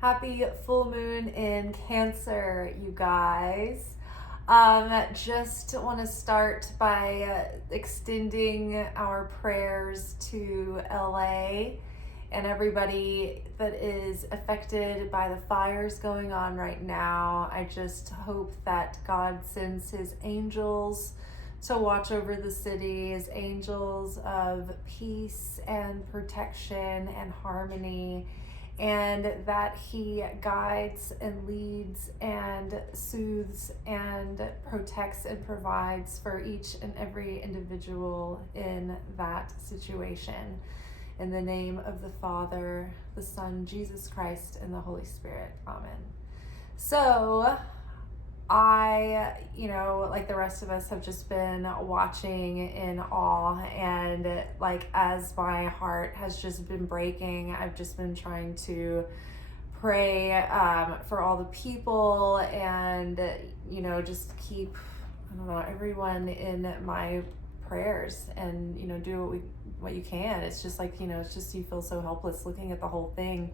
Happy full moon in Cancer, you guys. Just want to start by extending our prayers to LA and everybody that is affected by the fires going on right now. I just hope that God sends his angels to watch over the city, his angels of peace and protection and harmony, and that he guides and leads and soothes and protects and provides for each and every individual in that situation. In the name of the Father, the Son, Jesus Christ, and the Holy Spirit. Amen. So, I, like the rest of us, have just been watching in awe, and as my heart has just been breaking, I've just been trying to pray for all the people and, just keep, everyone in my prayers and, do what you can. It's just it's just, you feel so helpless looking at the whole thing.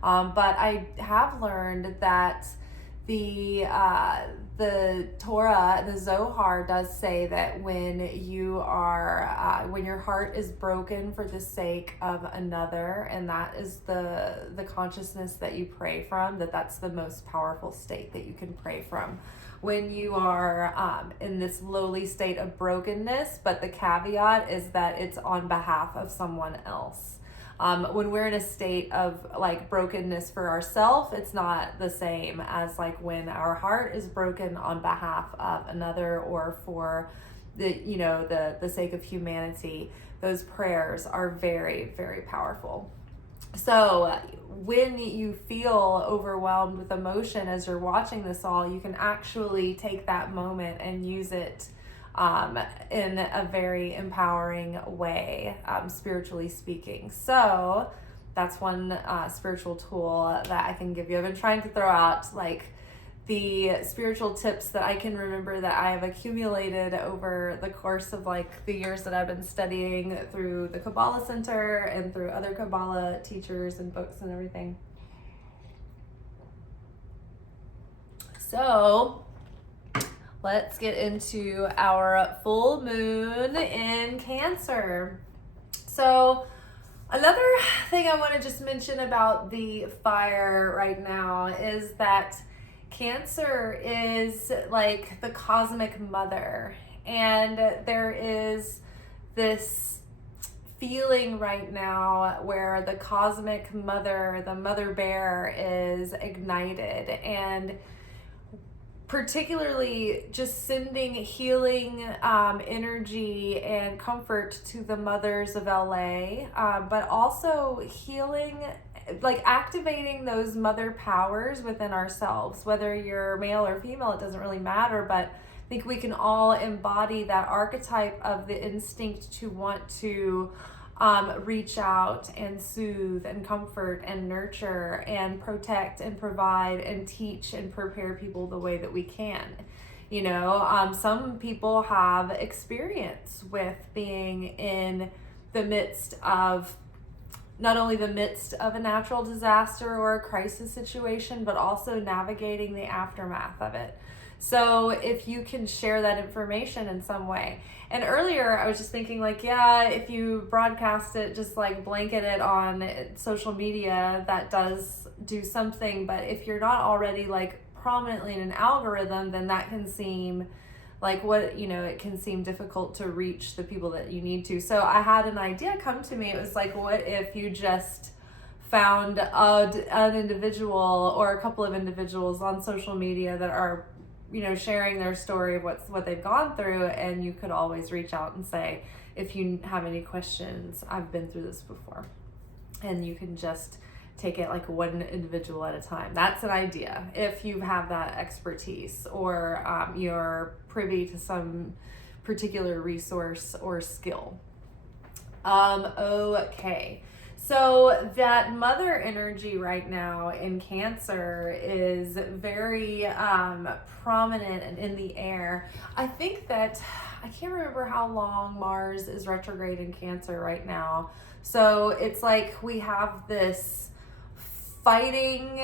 But I have learned that the Torah, the Zohar, does say that when you are when your heart is broken for the sake of another, and that is the consciousness that you pray from, that's the most powerful state that you can pray from. When you are in this lowly state of brokenness, but the caveat is that it's on behalf of someone else. When we're in a state of brokenness for ourselves, it's not the same as when our heart is broken on behalf of another or for the sake of humanity. Those prayers are very, very powerful. So when you feel overwhelmed with emotion as you're watching this all, you can actually take that moment and use it in a very empowering way, spiritually speaking. So that's one spiritual tool that I can give you. I've been trying to throw out the spiritual tips that I can remember that I have accumulated over the course of the years that I've been studying through the Kabbalah Center and through other Kabbalah teachers and books and everything. So let's get into our full moon in Cancer. So another thing I want to just mention about the fire right now is that Cancer is the cosmic mother, and there is this feeling right now where the cosmic mother, the mother bear, is ignited, and particularly just sending healing energy and comfort to the mothers of LA, but also healing, activating those mother powers within ourselves. Whether you're male or female, it doesn't really matter, but I think we can all embody that archetype of the instinct to want to reach out and soothe and comfort and nurture and protect and provide and teach and prepare people the way that we can. Some people have experience with being in the midst of not only the midst of a natural disaster or a crisis situation, but also navigating the aftermath of it. So if you can share that information in some way. And earlier I was just thinking if you broadcast it, just blanket it on social media, that does do something. But if you're not already prominently in an algorithm, then that can seem it can seem difficult to reach the people that you need to. So I had an idea come to me. It was what if you just found an individual or a couple of individuals on social media that are sharing their story of what they've gone through, and you could always reach out and say, if you have any questions, I've been through this before. And you can just take it one individual at a time. That's an idea. If you have that expertise or you're privy to some particular resource or skill. Okay. So that mother energy right now in Cancer is very prominent and in the air. I think that, I can't remember how long Mars is retrograde in Cancer right now. So it's we have this fighting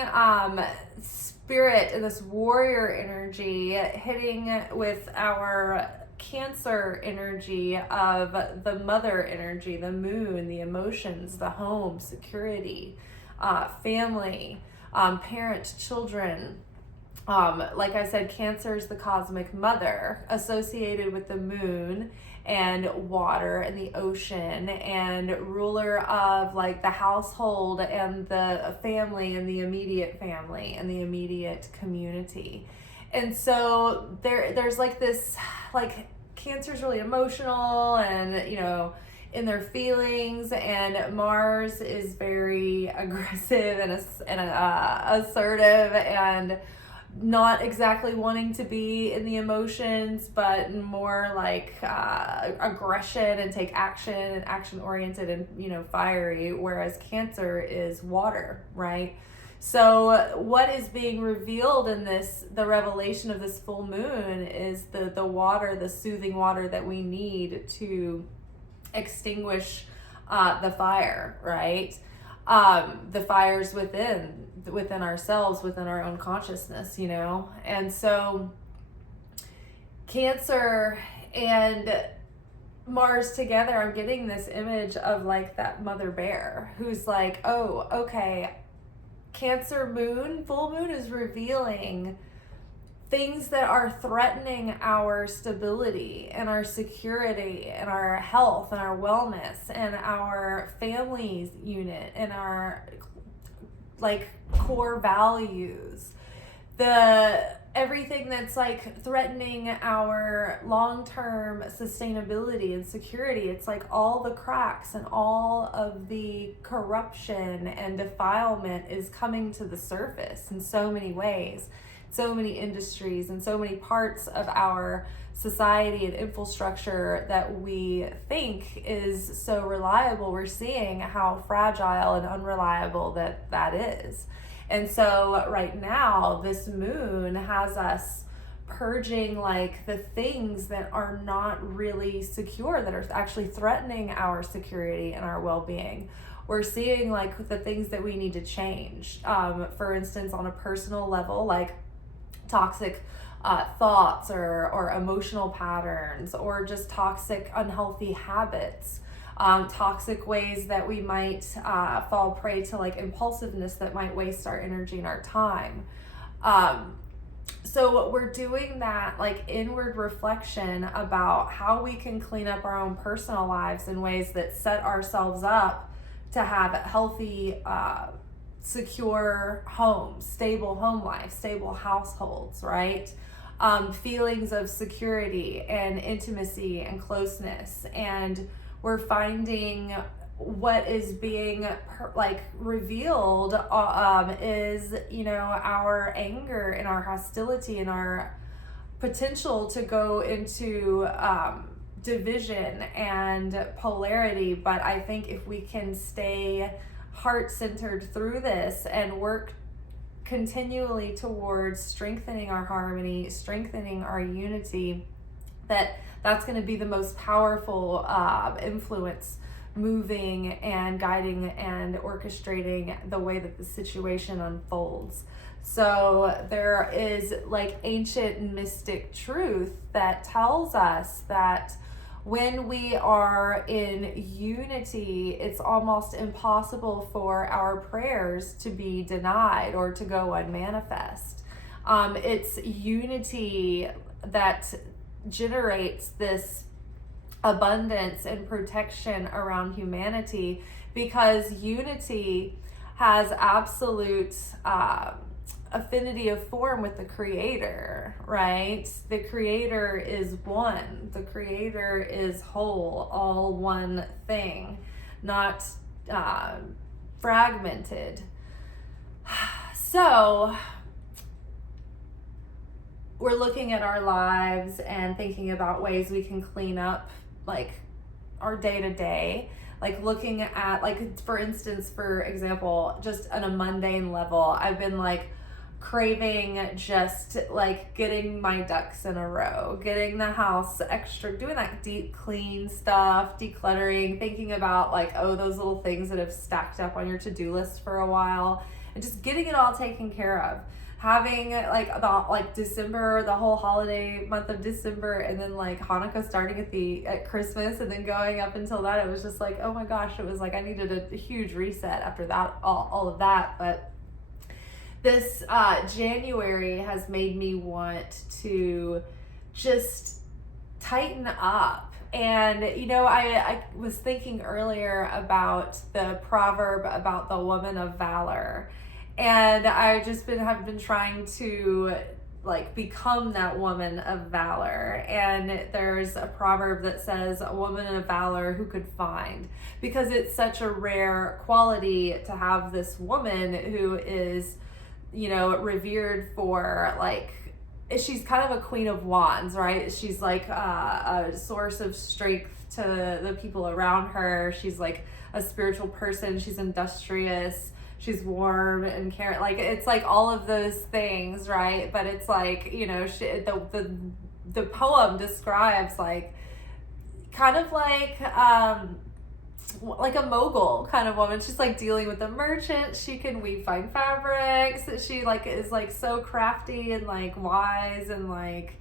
spirit and this warrior energy hitting with our Cancer energy of the mother energy, the moon, the emotions, the home, security, family, parent, children. Like I said, Cancer is the cosmic mother associated with the moon and water and the ocean, and ruler of like the household and the family and the immediate community. And so there's like this, like, Cancer's really emotional and, you know, in their feelings, and Mars is very aggressive and assertive and not exactly wanting to be in the emotions, but more like aggression and take action and action oriented and, you know, fiery, whereas Cancer is water, right? So what is being revealed in this, the revelation of this full moon, is the water, the soothing water that we need to extinguish the fire, right? The fires within ourselves, within our own consciousness, you know? And so Cancer and Mars together, I'm getting this image of like that mother bear who's like, oh, okay, Cancer moon, full moon is revealing things that are threatening our stability and our security and our health and our wellness and our family's unit and our like core values. Everything that's like threatening our long-term sustainability and security. It's like all the cracks and all of the corruption and defilement is coming to the surface in so many ways, so many industries and so many parts of our society and infrastructure that we think is so reliable. We're seeing how fragile and unreliable that is. And so right now, this moon has us purging like the things that are not really secure, that are actually threatening our security and our well-being. We're seeing like the things that we need to change. For instance, on a personal level, like toxic thoughts or emotional patterns, or just toxic, unhealthy habits. Toxic ways that we might fall prey to like impulsiveness that might waste our energy and our time. So we're doing that like inward reflection about how we can clean up our own personal lives in ways that set ourselves up to have healthy, secure homes, stable home life, stable households, right? Feelings of security and intimacy and closeness. And we're finding what is being revealed is, you know, our anger and our hostility and our potential to go into division and polarity. But I think if we can stay heart-centered through this and work continually towards strengthening our harmony, strengthening our unity, that's going to be the most powerful influence moving and guiding and orchestrating the way that the situation unfolds. So there is like ancient mystic truth that tells us that when we are in unity, it's almost impossible for our prayers to be denied or to go unmanifest. It's unity that generates this abundance and protection around humanity, because unity has absolute affinity of form with the Creator, right? The Creator is one. The Creator is whole, all one thing, not fragmented. So we're looking at our lives and thinking about ways we can clean up like our day-to-day, like looking at, like, for instance, for example, just on a mundane level, I've been like craving just like getting my ducks in a row, getting the house extra, doing that deep clean stuff, decluttering, thinking about like, oh, those little things that have stacked up on your to-do list for a while, and just getting it all taken care of. Having like December, the whole holiday month of December, and then like Hanukkah starting at Christmas, and then going up until that, it was just like, oh my gosh, it was like I needed a huge reset after that, all of that. But this January has made me want to just tighten up. And I was thinking earlier about the proverb about the woman of valor. And I just have been trying to like become that woman of valor. And there's a proverb that says, a woman of valor who could find, because it's such a rare quality to have this woman who is, revered for, like, she's kind of a queen of wands, right? She's like a source of strength to the people around her. She's like a spiritual person. She's industrious. She's warm and caring. Like, it's like all of those things, right? But it's like, the poem describes like kind of like a mogul kind of woman. She's like dealing with a merchant. She can weave fine fabrics. She like is like so crafty and like wise and like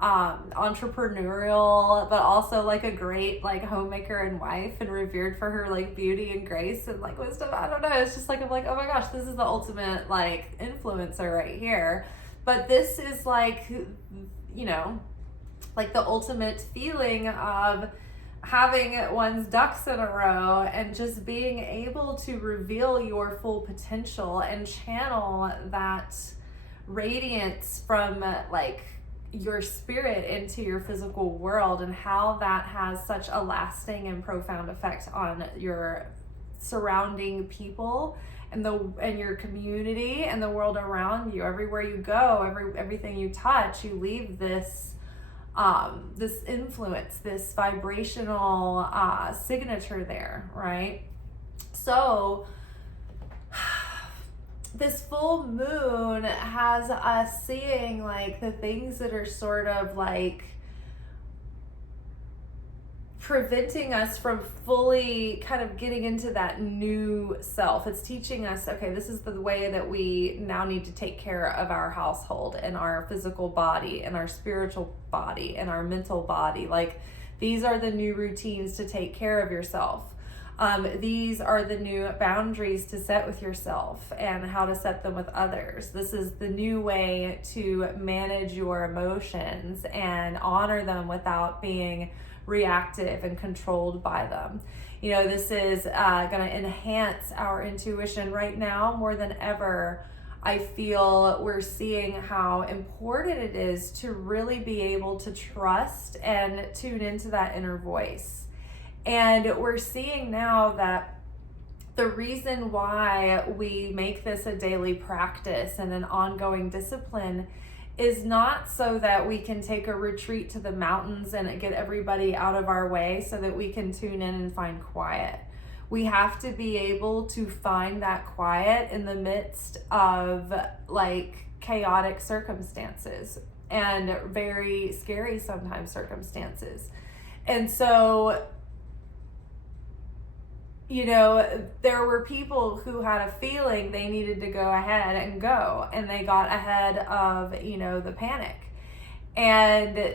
entrepreneurial, but also like a great like homemaker and wife, and revered for her like beauty and grace and like wisdom. I don't know, it's just like, I'm like, oh my gosh, this is the ultimate like influencer right here. But this is like, like the ultimate feeling of having one's ducks in a row and just being able to reveal your full potential and channel that radiance from like your spirit into your physical world, and how that has such a lasting and profound effect on your surrounding people and your community and the world around you. Everywhere you go, everything you touch, you leave this this influence, this vibrational signature there, right? So this full moon has us seeing like the things that are sort of like preventing us from fully kind of getting into that new self. It's teaching us, okay, this is the way that we now need to take care of our household and our physical body and our spiritual body and our mental body. Like, these are the new routines to take care of yourself. These are the new boundaries to set with yourself and how to set them with others. This is the new way to manage your emotions and honor them without being reactive and controlled by them. This is going to enhance our intuition right now more than ever. I feel we're seeing how important it is to really be able to trust and tune into that inner voice. And we're seeing now that the reason why we make this a daily practice and an ongoing discipline is not so that we can take a retreat to the mountains and get everybody out of our way so that we can tune in and find quiet. We have to be able to find that quiet in the midst of like chaotic circumstances and very scary sometimes circumstances. And so, there were people who had a feeling they needed to go ahead and go, and they got ahead of, the panic. And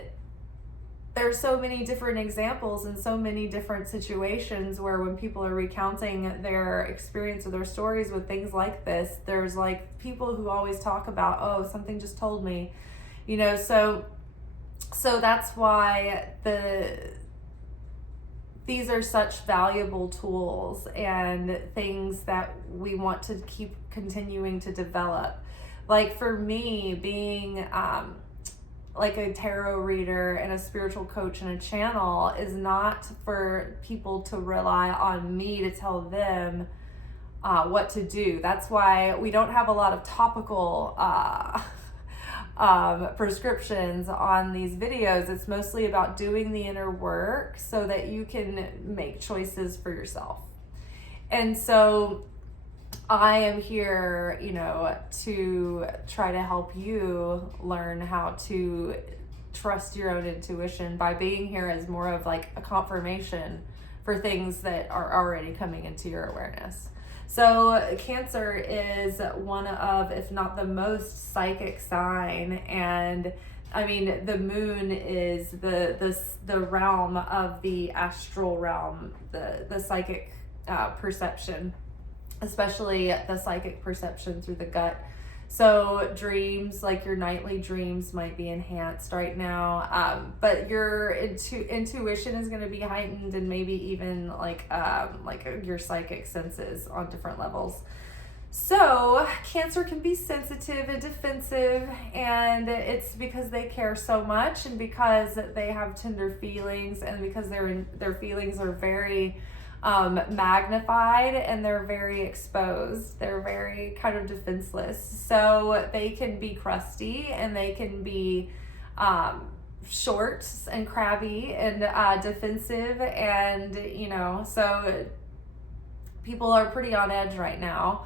there's so many different examples and so many different situations where when people are recounting their experience or their stories with things like this, there's like people who always talk about, oh, something just told me, so that's why these are such valuable tools and things that we want to keep continuing to develop. Like for me, being like a tarot reader and a spiritual coach and a channel is not for people to rely on me to tell them what to do. That's why we don't have a lot of topical prescriptions on these videos. It's mostly about doing the inner work so that you can make choices for yourself. And so I am here, to try to help you learn how to trust your own intuition by being here as more of like a confirmation for things that are already coming into your awareness. So Cancer is one of, if not the most psychic sign, and I mean, the moon is the realm of the astral realm, the psychic perception, especially the psychic perception through the gut. So dreams, like your nightly dreams, might be enhanced right now, but your intuition is going to be heightened, and maybe even like your psychic senses on different levels. So Cancer can be sensitive and defensive, and it's because they care so much, and because they have tender feelings, and because their feelings are very magnified, and they're very exposed. They're very kind of defenseless. So they can be crusty, and they can be short and crabby and defensive, and so people are pretty on edge right now.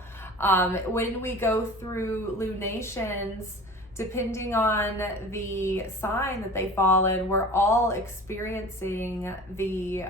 When we go through lunations, depending on the sign that they fall in, we're all experiencing the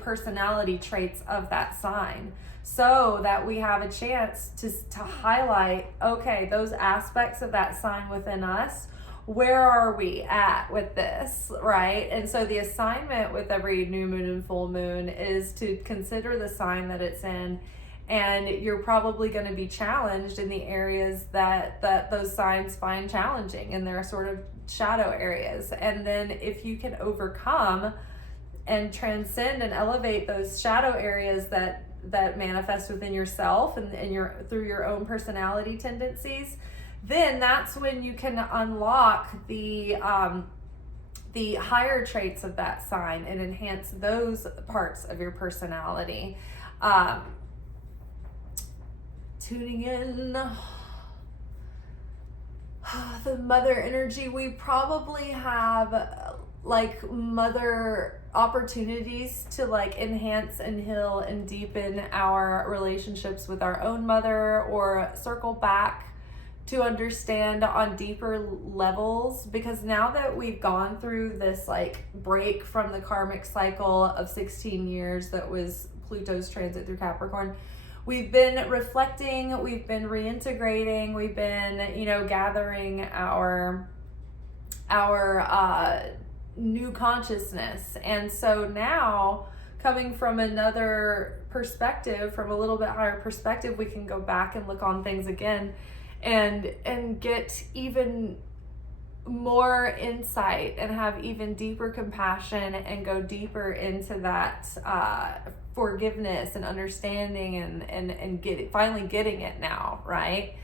personality traits of that sign, so that we have a chance to highlight, okay, those aspects of that sign within us, where are we at with this, right? And so the assignment with every new moon and full moon is to consider the sign that it's in. And you're probably going to be challenged in the areas that those signs find challenging, and they're sort of shadow areas. And then if you can overcome and transcend and elevate those shadow areas that manifest within yourself and through your own personality tendencies, then that's when you can unlock the higher traits of that sign and enhance those parts of your personality. Tuning in, the mother energy, we probably have like mother opportunities to like enhance and heal and deepen our relationships with our own mother, or circle back to understand on deeper levels, because now that we've gone through this like break from the karmic cycle of 16 years that was Pluto's transit through Capricorn, we've been reflecting, we've been reintegrating, we've been, gathering our new consciousness. And so now, coming from another perspective, from a little bit higher perspective, we can go back and look on things again and get even more insight and have even deeper compassion and go deeper into that forgiveness and understanding and finally getting it now, right?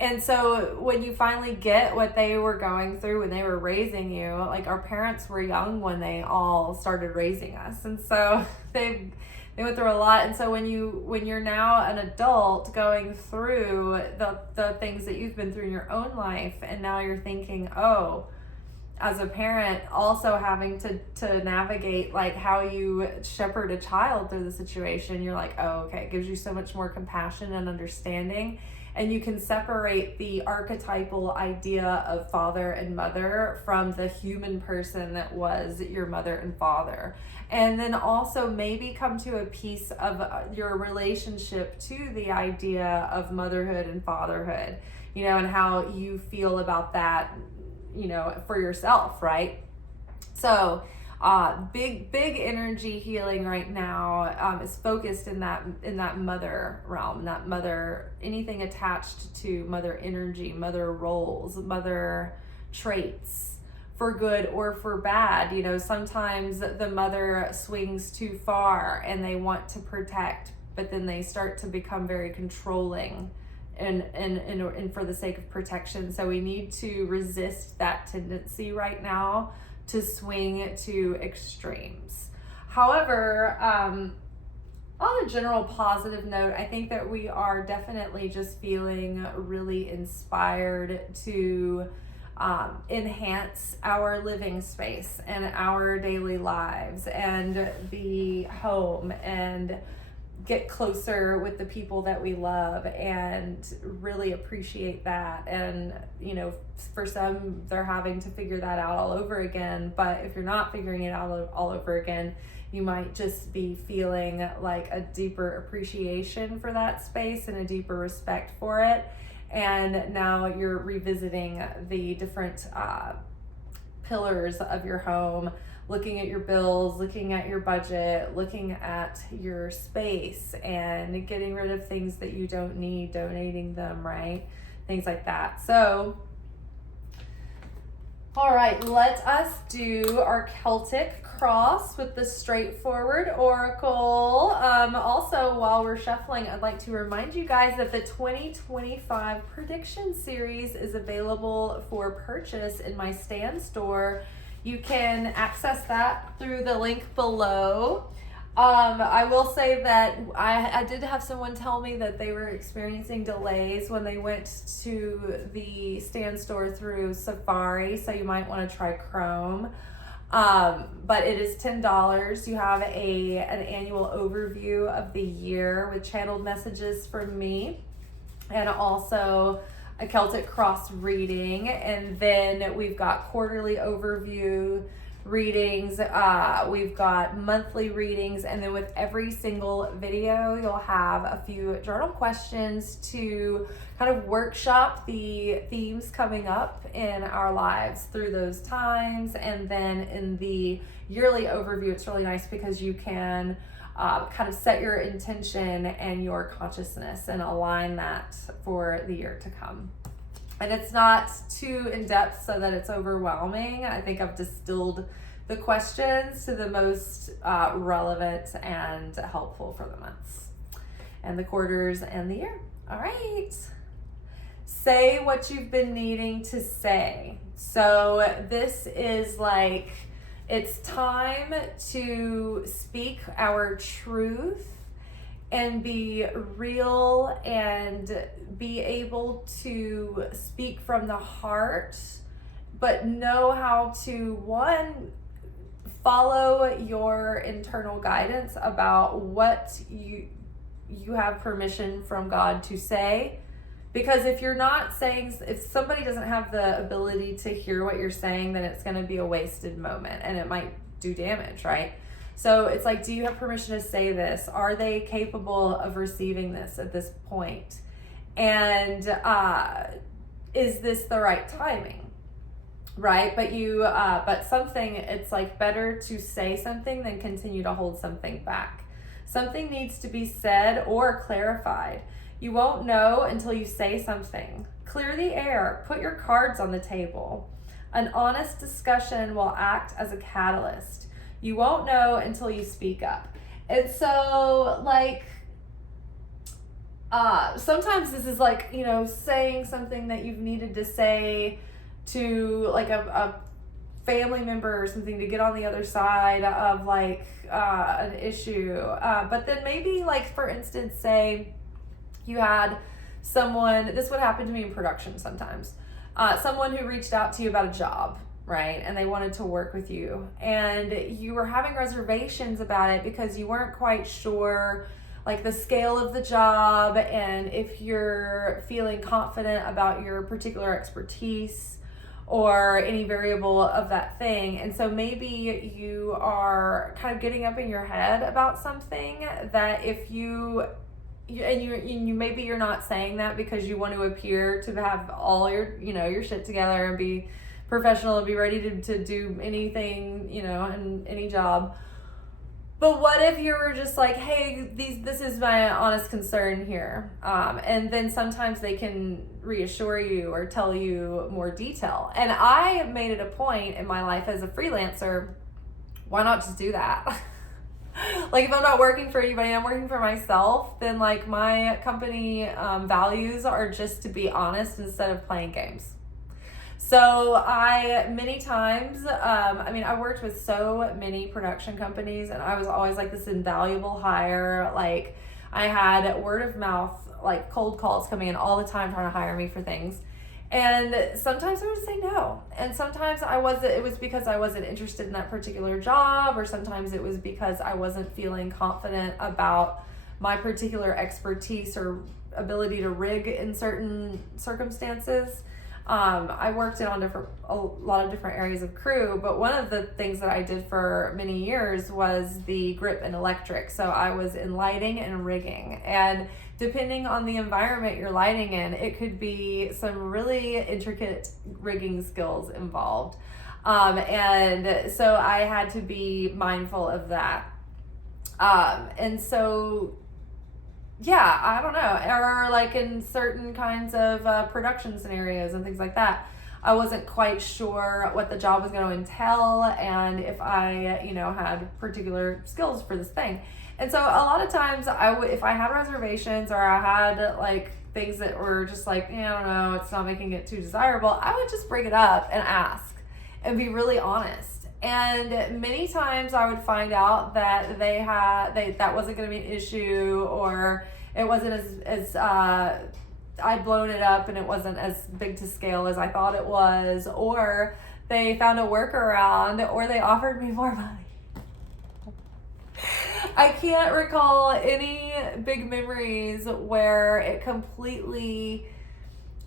And so when you finally get what they were going through when they were raising you, like our parents were young when they all started raising us, and so they went through a lot. And so when you're now an adult going through the things that you've been through in your own life, and now you're thinking, oh, as a parent, also having to navigate like how you shepherd a child through the situation, you're like, oh, okay, it gives you so much more compassion and understanding. And you can separate the archetypal idea of father and mother from the human person that was your mother and father. And then also maybe come to a piece of your relationship to the idea of motherhood and fatherhood, and how you feel about that, for yourself, right? So big energy healing right now is focused in that mother realm, that mother, anything attached to mother energy, mother roles, mother traits, for good or for bad. Sometimes the mother swings too far and they want to protect, but then they start to become very controlling and for the sake of protection. So we need to resist that tendency right now to swing to extremes. However, on a general positive note, I think that we are definitely just feeling really inspired to enhance our living space and our daily lives and the home and get closer with the people that we love and really appreciate that. And, you know, for some, they're having to figure that out all over again. But if you're not figuring it out all over again, you might just be feeling like a deeper appreciation for that space and a deeper respect for it. And now you're revisiting the different pillars of your home, looking at your bills, looking at your budget, looking at your space, and getting rid of things that you don't need, donating them, right? Things like that. So, all right, let us do our Celtic cross with the straightforward oracle. Also, while we're shuffling, I'd like to remind you guys that the 2025 prediction series is available for purchase in my Stan store. You can access that through the link below. I will say that I did have someone tell me that they were experiencing delays when they went to the Stan store through Safari, so you might want to try Chrome. But it is $10. You have an annual overview of the year with channeled messages from me, and also a Celtic cross reading. And then we've got quarterly overview readings, we've got monthly readings, and then with every single video you'll have a few journal questions to kind of workshop the themes coming up in our lives through those times. And then in the yearly overview, it's really nice because you can kind of set your intention and your consciousness and align that for the year to come. And it's not too in-depth so that it's overwhelming. I think I've distilled the questions to the most relevant and helpful for the months and the quarters and the year. All right. Say what you've been needing to say. So this is like, it's time to speak our truth and be real and be able to speak from the heart, but know how to, one, follow your internal guidance about what you have permission from God to say. Because if you're not saying, if somebody doesn't have the ability to hear what you're saying, then it's going to be a wasted moment and it might do damage, right? So it's like, do you have permission to say this? Are they capable of receiving this at this point? And is this the right timing? Right? But something, it's like better to say something than continue to hold something back. Something needs to be said or clarified. You won't know until you say something. Clear the air. Put your cards on the table. An honest discussion will act as a catalyst. You won't know until you speak up. And so, like, sometimes this is like, you know, saying something that you've needed to say to like a family member or something to get on the other side of like an issue. But then maybe, like, for instance, say you had someone, this would happen to me in production sometimes, someone who reached out to you about a job, right? And they wanted to work with you, and you were having reservations about it because you weren't quite sure like the scale of the job and if you're feeling confident about your particular expertise or any variable of that thing. And so maybe you are kind of getting up in your head about something that if you maybe you're not saying that because you want to appear to have all your, you know, your shit together and be professional and be ready to do anything, you know, and any job. But what if you were just like, hey, this is my honest concern here. And then sometimes they can reassure you or tell you more detail. And I made it a point in my life as a freelancer, why not just do that? Like, if I'm not working for anybody, I'm working for myself, then like my company values are just to be honest instead of playing games. So many times, I worked with so many production companies and I was always like this invaluable hire. Like, I had word of mouth, like cold calls coming in all the time trying to hire me for things. And sometimes I would say no. And sometimes it was because I wasn't interested in that particular job, or sometimes it was because I wasn't feeling confident about my particular expertise or ability to rig in certain circumstances. I worked on a lot of different areas of crew, but one of the things that I did for many years was the grip and electric. So I was in lighting and rigging, and depending on the environment you're lighting in, it could be some really intricate rigging skills involved. And so I had to be mindful of that. And so, yeah, I don't know, or like in certain kinds of production scenarios and things like that, I wasn't quite sure what the job was going to entail and if I, had particular skills for this thing. And so a lot of times if I had reservations or I had like things that were just like, I don't know, it's not making it too desirable, I would just bring it up and ask and be really honest. And many times I would find out that that wasn't going to be an issue, or it wasn't as I'd blown it up and it wasn't as big to scale as I thought it was, or they found a workaround, or they offered me more money. I can't recall any big memories where it completely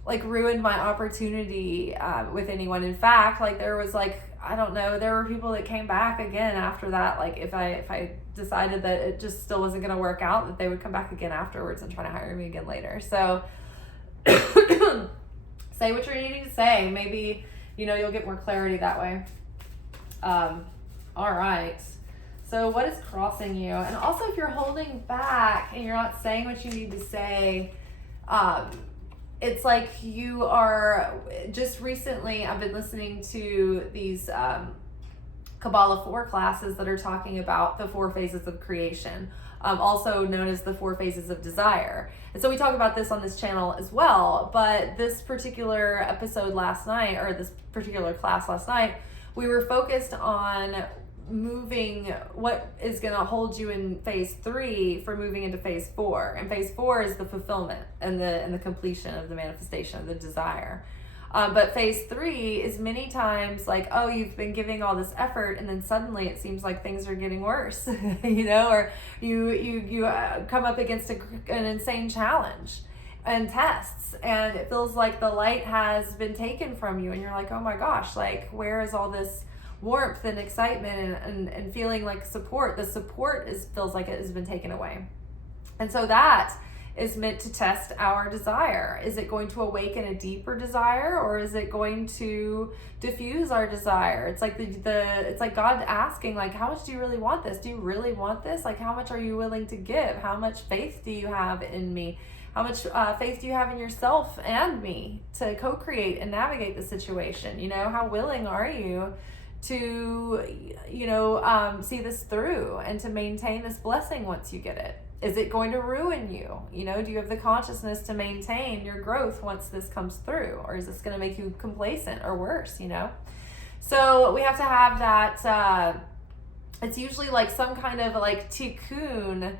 like ruined my opportunity with anyone. In fact, like there was like, I don't know, there were people that came back again after that. Like if I decided that it just still wasn't going to work out, that they would come back again afterwards and try to hire me again later. So say what you're needing to say. Maybe, you'll get more clarity that way. All right. So what is crossing you? And also if you're holding back and you're not saying what you need to say, it's like you are, just recently I've been listening to these Kabbalah 4 classes that are talking about the 4 phases of creation, also known as the 4 phases of desire. And so we talk about this on this channel as well, but this particular episode last night, or this particular class last night, we were focused on moving what is going to hold you in phase 3 for moving into phase 4. And phase 4 is the fulfillment and the completion of the manifestation of the desire. But phase 3 is many times like, oh, you've been giving all this effort and then suddenly it seems like things are getting worse, or you come up against an insane challenge and tests, and it feels like the light has been taken from you, and you're like, oh my gosh, like where is all this warmth and excitement and feeling like support? The support feels like it has been taken away. And so that is meant to test our desire. Is it going to awaken a deeper desire, or is it going to diffuse our desire? It's like it's like God asking, like, how much do you really want this? Do you really want this? Like, how much are you willing to give? How much faith do you have in me? How much faith do you have in yourself and me to co-create and navigate the situation? How willing are you to, see this through and to maintain this blessing once you get it? Is it going to ruin you? Do you have the consciousness to maintain your growth once this comes through? Or is this going to make you complacent or worse, So we have to have that, it's usually like some kind of like tikkun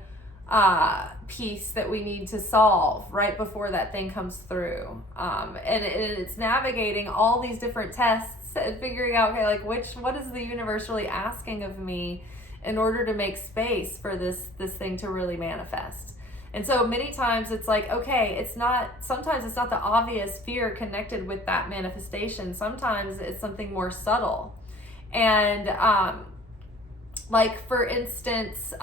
piece that we need to solve right before that thing comes through. And it's navigating all these different tests and figuring out, okay, like what is the universe really asking of me in order to make space for this thing to really manifest. And so many times it's like, okay, sometimes it's not the obvious fear connected with that manifestation. Sometimes it's something more subtle. And like for instance,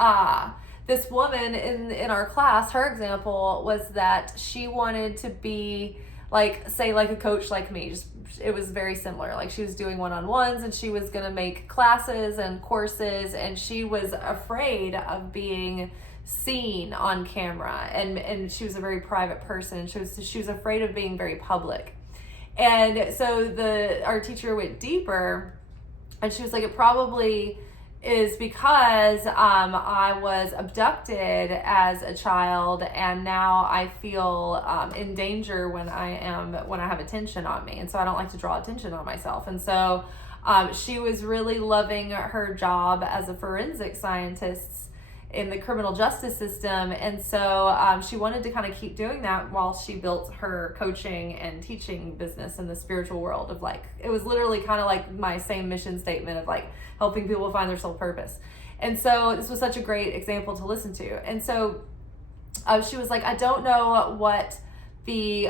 this woman in our class, her example was that she wanted to be like, say, like a coach like me. It was very similar. Like she was doing one-on-ones and she was going to make classes and courses, and she was afraid of being seen on camera, and she was a very private person. She was afraid of being very public. And so our teacher went deeper, and she was like, it probably is because I was abducted as a child, and now I feel in danger when I have attention on me, and so I don't like to draw attention on myself. And so she was really loving her job as a forensic scientist in the criminal justice system, and so she wanted to kind of keep doing that while she built her coaching and teaching business in the spiritual world of like, it was literally kind of like my same mission statement of like helping people find their soul purpose. And so this was such a great example to listen to. And so she was like, I don't know what the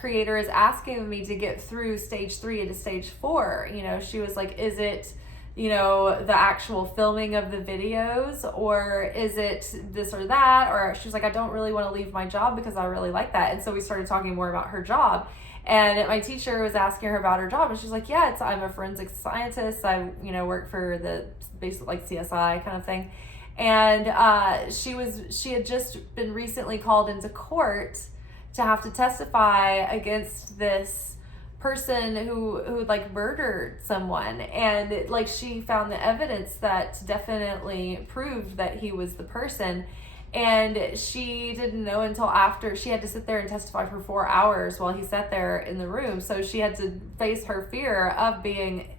creator is asking of me to get through stage 3 into stage 4. You know, she was like, is it, you know, the actual filming of the videos, or is it this or that? Or she was like, I don't really want to leave my job because I really like that. And so we started talking more about her job. And my teacher was asking her about her job, and she's like, yeah, I'm a forensic scientist. I, you know, work for the basic like CSI kind of thing. And she had just been recently called into court to have to testify against this person who like murdered someone, and like she found the evidence that definitely proved that he was the person. And she didn't know until after. She had to sit there and testify for 4 hours while he sat there in the room. So she had to face her fear of being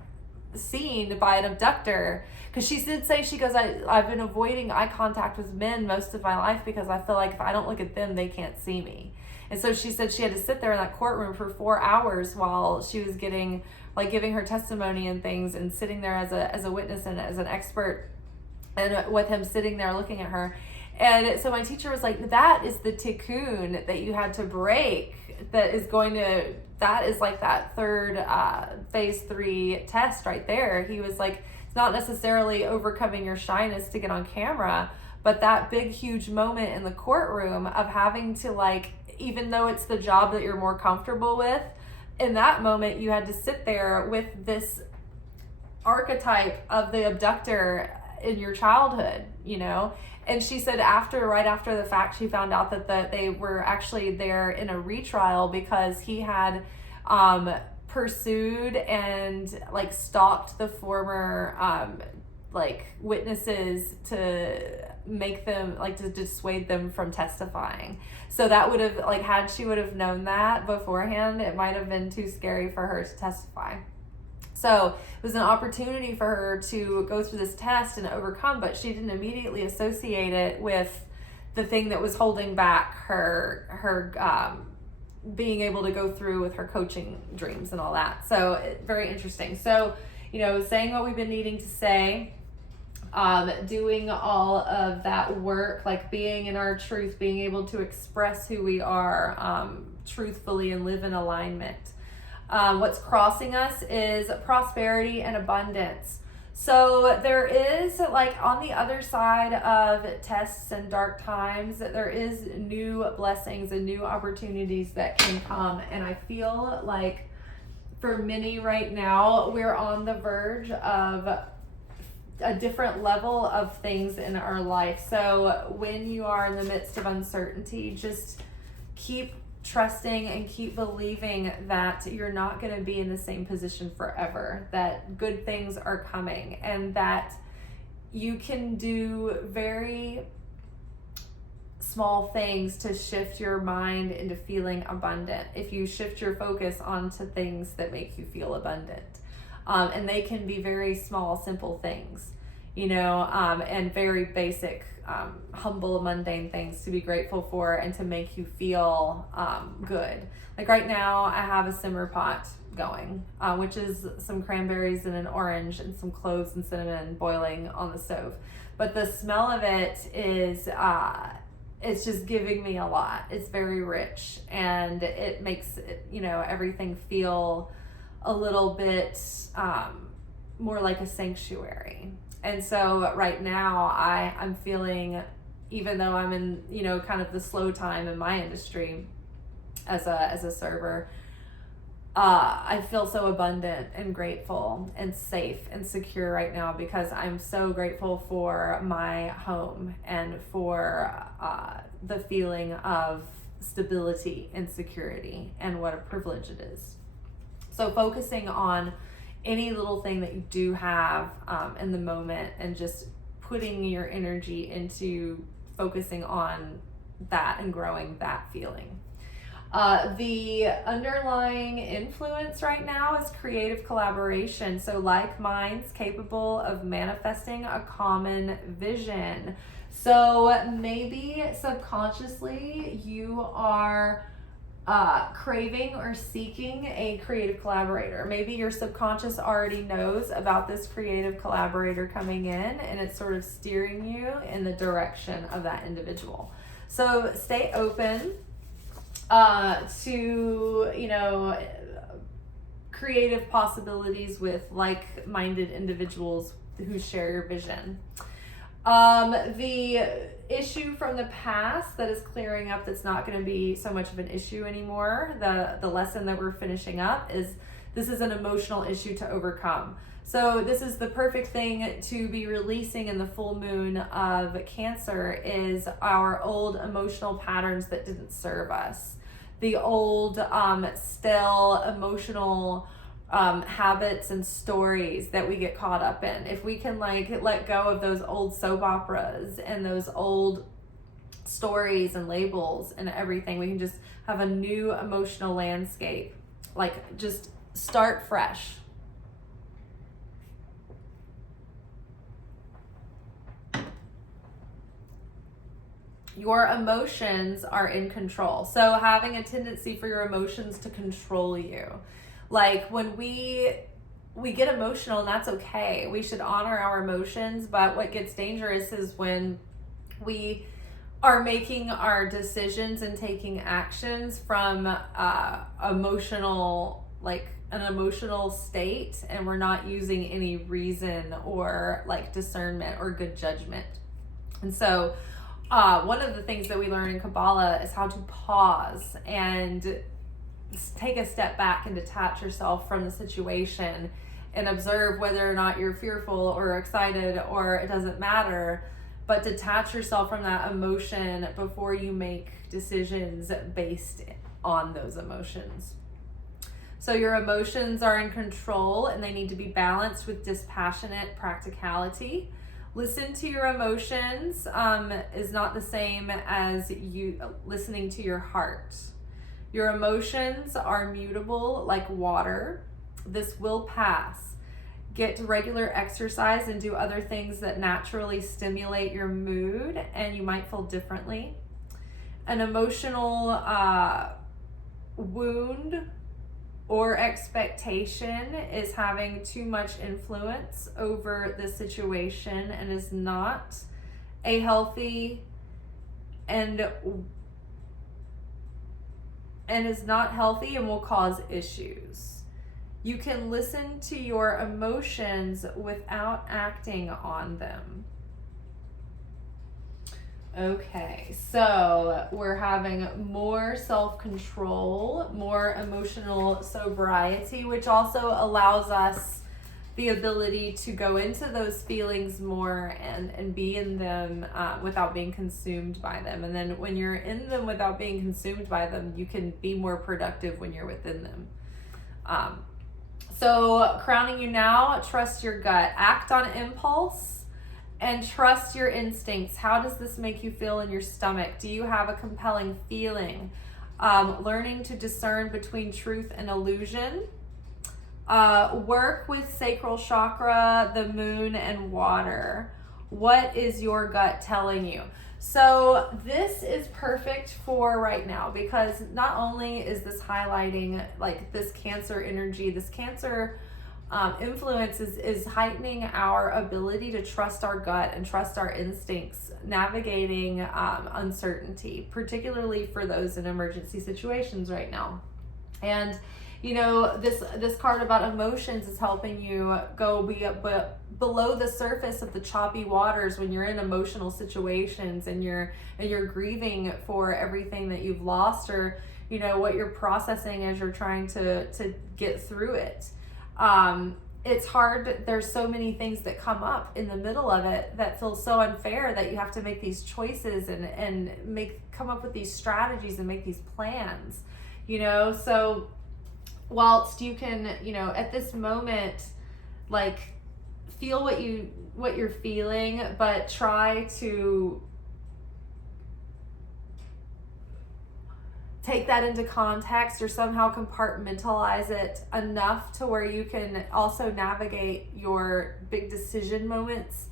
seen by an abductor, because she did say, she goes, I've been avoiding eye contact with men most of my life because I feel like if I don't look at them, they can't see me. And so she said she had to sit there in that courtroom for 4 hours while she was giving her testimony and things, and sitting there as a witness and as an expert, and with him sitting there looking at her. And so my teacher was like, that is the tikkun that you had to break, that is like that third phase 3 test right there. He was like, it's not necessarily overcoming your shyness to get on camera, but that big, huge moment in the courtroom of having to, like, even though it's the job that you're more comfortable with, in that moment you had to sit there with this archetype of the abductor in your childhood, you know. And she said right after the fact, she found out that they were actually there in a retrial because he had pursued and like stalked the former like witnesses to make them, like, to dissuade them from testifying. So that would have, like, had she would have known that beforehand, it might have been too scary for her to testify. So it was an opportunity for her to go through this test and overcome, but she didn't immediately associate it with the thing that was holding back her being able to go through with her coaching dreams and all that. So very interesting. So, you know, saying what we've been needing to say, doing all of that work, like being in our truth, being able to express who we are truthfully and live in alignment. What's crossing us is prosperity and abundance. So there is, like, on the other side of tests and dark times, there is new blessings and new opportunities that can come. And I feel like for many right now, we're on the verge of a different level of things in our life. So when you are in the midst of uncertainty, just keep trusting and keep believing that you're not going to be in the same position forever, that good things are coming, and that you can do very small things to shift your mind into feeling abundant. If you shift your focus onto things that make you feel abundant, and they can be very small, simple things, you know, and very basic, humble, mundane things to be grateful for and to make you feel good. Like right now, I have a simmer pot going, which is some cranberries and an orange and some cloves and cinnamon boiling on the stove. But the smell of it is, it's just giving me a lot. It's very rich, and it makes it, you know, everything feel a little bit more like a sanctuary. And so right now I'm feeling, even though I'm in, you know, kind of the slow time in my industry as a server, I feel so abundant and grateful and safe and secure right now, because I'm so grateful for my home and for the feeling of stability and security, and what a privilege it is. So focusing on any little thing that you do have in the moment, and just putting your energy into focusing on that and growing that feeling. The underlying influence right now is creative collaboration. So like minds capable of manifesting a common vision. So maybe subconsciously you are craving or seeking a creative collaborator. Maybe your subconscious already knows about this creative collaborator coming in, and it's sort of steering you in the direction of that individual. So stay open to, you know, creative possibilities with like-minded individuals who share your vision. The issue from the past that is clearing up, that's not going to be so much of an issue anymore. The lesson that we're finishing up is this is an emotional issue to overcome. So this is the perfect thing to be releasing in the full moon of Cancer, is our old emotional patterns that didn't serve us. The old stale emotional habits and stories that we get caught up in. If we can let go of those old soap operas and those old stories and labels and everything, we can just have a new emotional landscape. Just start fresh. Your emotions are in control. So having a tendency for your emotions to control you. When we get emotional, and that's okay. We should honor our emotions, but what gets dangerous is when we are making our decisions and taking actions from emotional, an emotional state, and we're not using any reason or discernment or good judgment. And so one of the things that we learn in Kabbalah is how to pause and take a step back and detach yourself from the situation and observe whether or not you're fearful or excited, or it doesn't matter, but detach yourself from that emotion before you make decisions based on those emotions. So your emotions are in control and they need to be balanced with dispassionate practicality. Listen to your emotions is not the same as you listening to your heart. Your emotions are mutable like water. This will pass. Get regular exercise and do other things that naturally stimulate your mood, and you might feel differently. An emotional wound or expectation is having too much influence over the situation and is not a healthy and is not healthy and will cause issues. You can listen to your emotions without acting on them. Okay, so we're having more self-control, more emotional sobriety, which also allows us the ability to go into those feelings more and be in them without being consumed by them. And then when you're in them without being consumed by them, you can be more productive when you're within them. So crowning you now, trust your gut. Act on impulse and trust your instincts. How does this make you feel in your stomach? Do you have a compelling feeling? Learning to discern between truth and illusion. Work with sacral chakra, the moon, and water. What is your gut telling you? So this is perfect for right now, because not only is this highlighting this Cancer energy, this Cancer influence is heightening our ability to trust our gut and trust our instincts, navigating uncertainty, particularly for those in emergency situations right now. And this card about emotions is helping you go below the surface of the choppy waters when you're in emotional situations and you're grieving for everything that you've lost, or what you're processing as you're trying to get through it. It's hard. There's so many things that come up in the middle of it that feel so unfair that you have to make these choices and come up with these strategies and make these plans. So whilst you can, at this moment, feel what you're feeling, but try to take that into context or somehow compartmentalize it enough to where you can also navigate your big decision moments,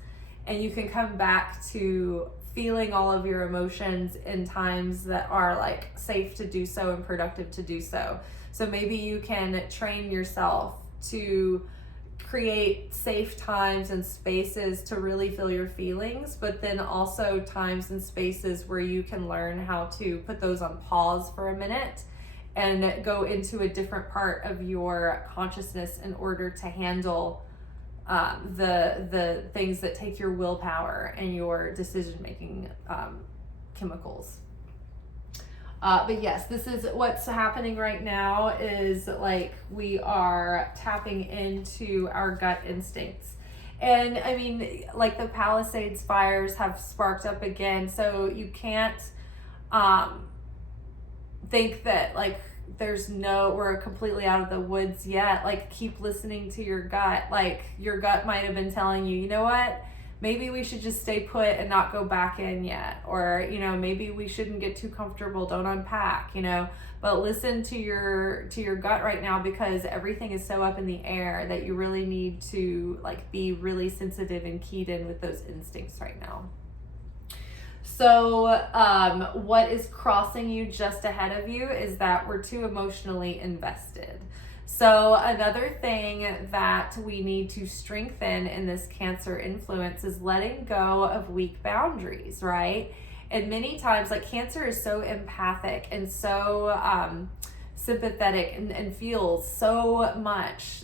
and you can come back to feeling all of your emotions in times that are safe to do so and productive to do so. So maybe you can train yourself to create safe times and spaces to really feel your feelings, but then also times and spaces where you can learn how to put those on pause for a minute and go into a different part of your consciousness in order to handle the things that take your willpower and your decision making chemicals. But yes, this is what's happening right now, is like we are tapping into our gut instincts. And I mean, like the Palisades fires have sparked up again, so you can't think that like we're completely out of the woods yet. Like, keep listening to your gut. Like, your gut might have been telling you, you know what, maybe we should just stay put and not go back in yet. Or, you know, maybe we shouldn't get too comfortable, don't unpack, you know. But listen to your gut right now, because everything is so up in the air that you really need to like be really sensitive and keyed in with those instincts right now. So what is crossing you just ahead of you is that we're too emotionally invested. So another thing that we need to strengthen in this Cancer influence is letting go of weak boundaries, right? And many times, like, Cancer is so empathic and so sympathetic and feels so much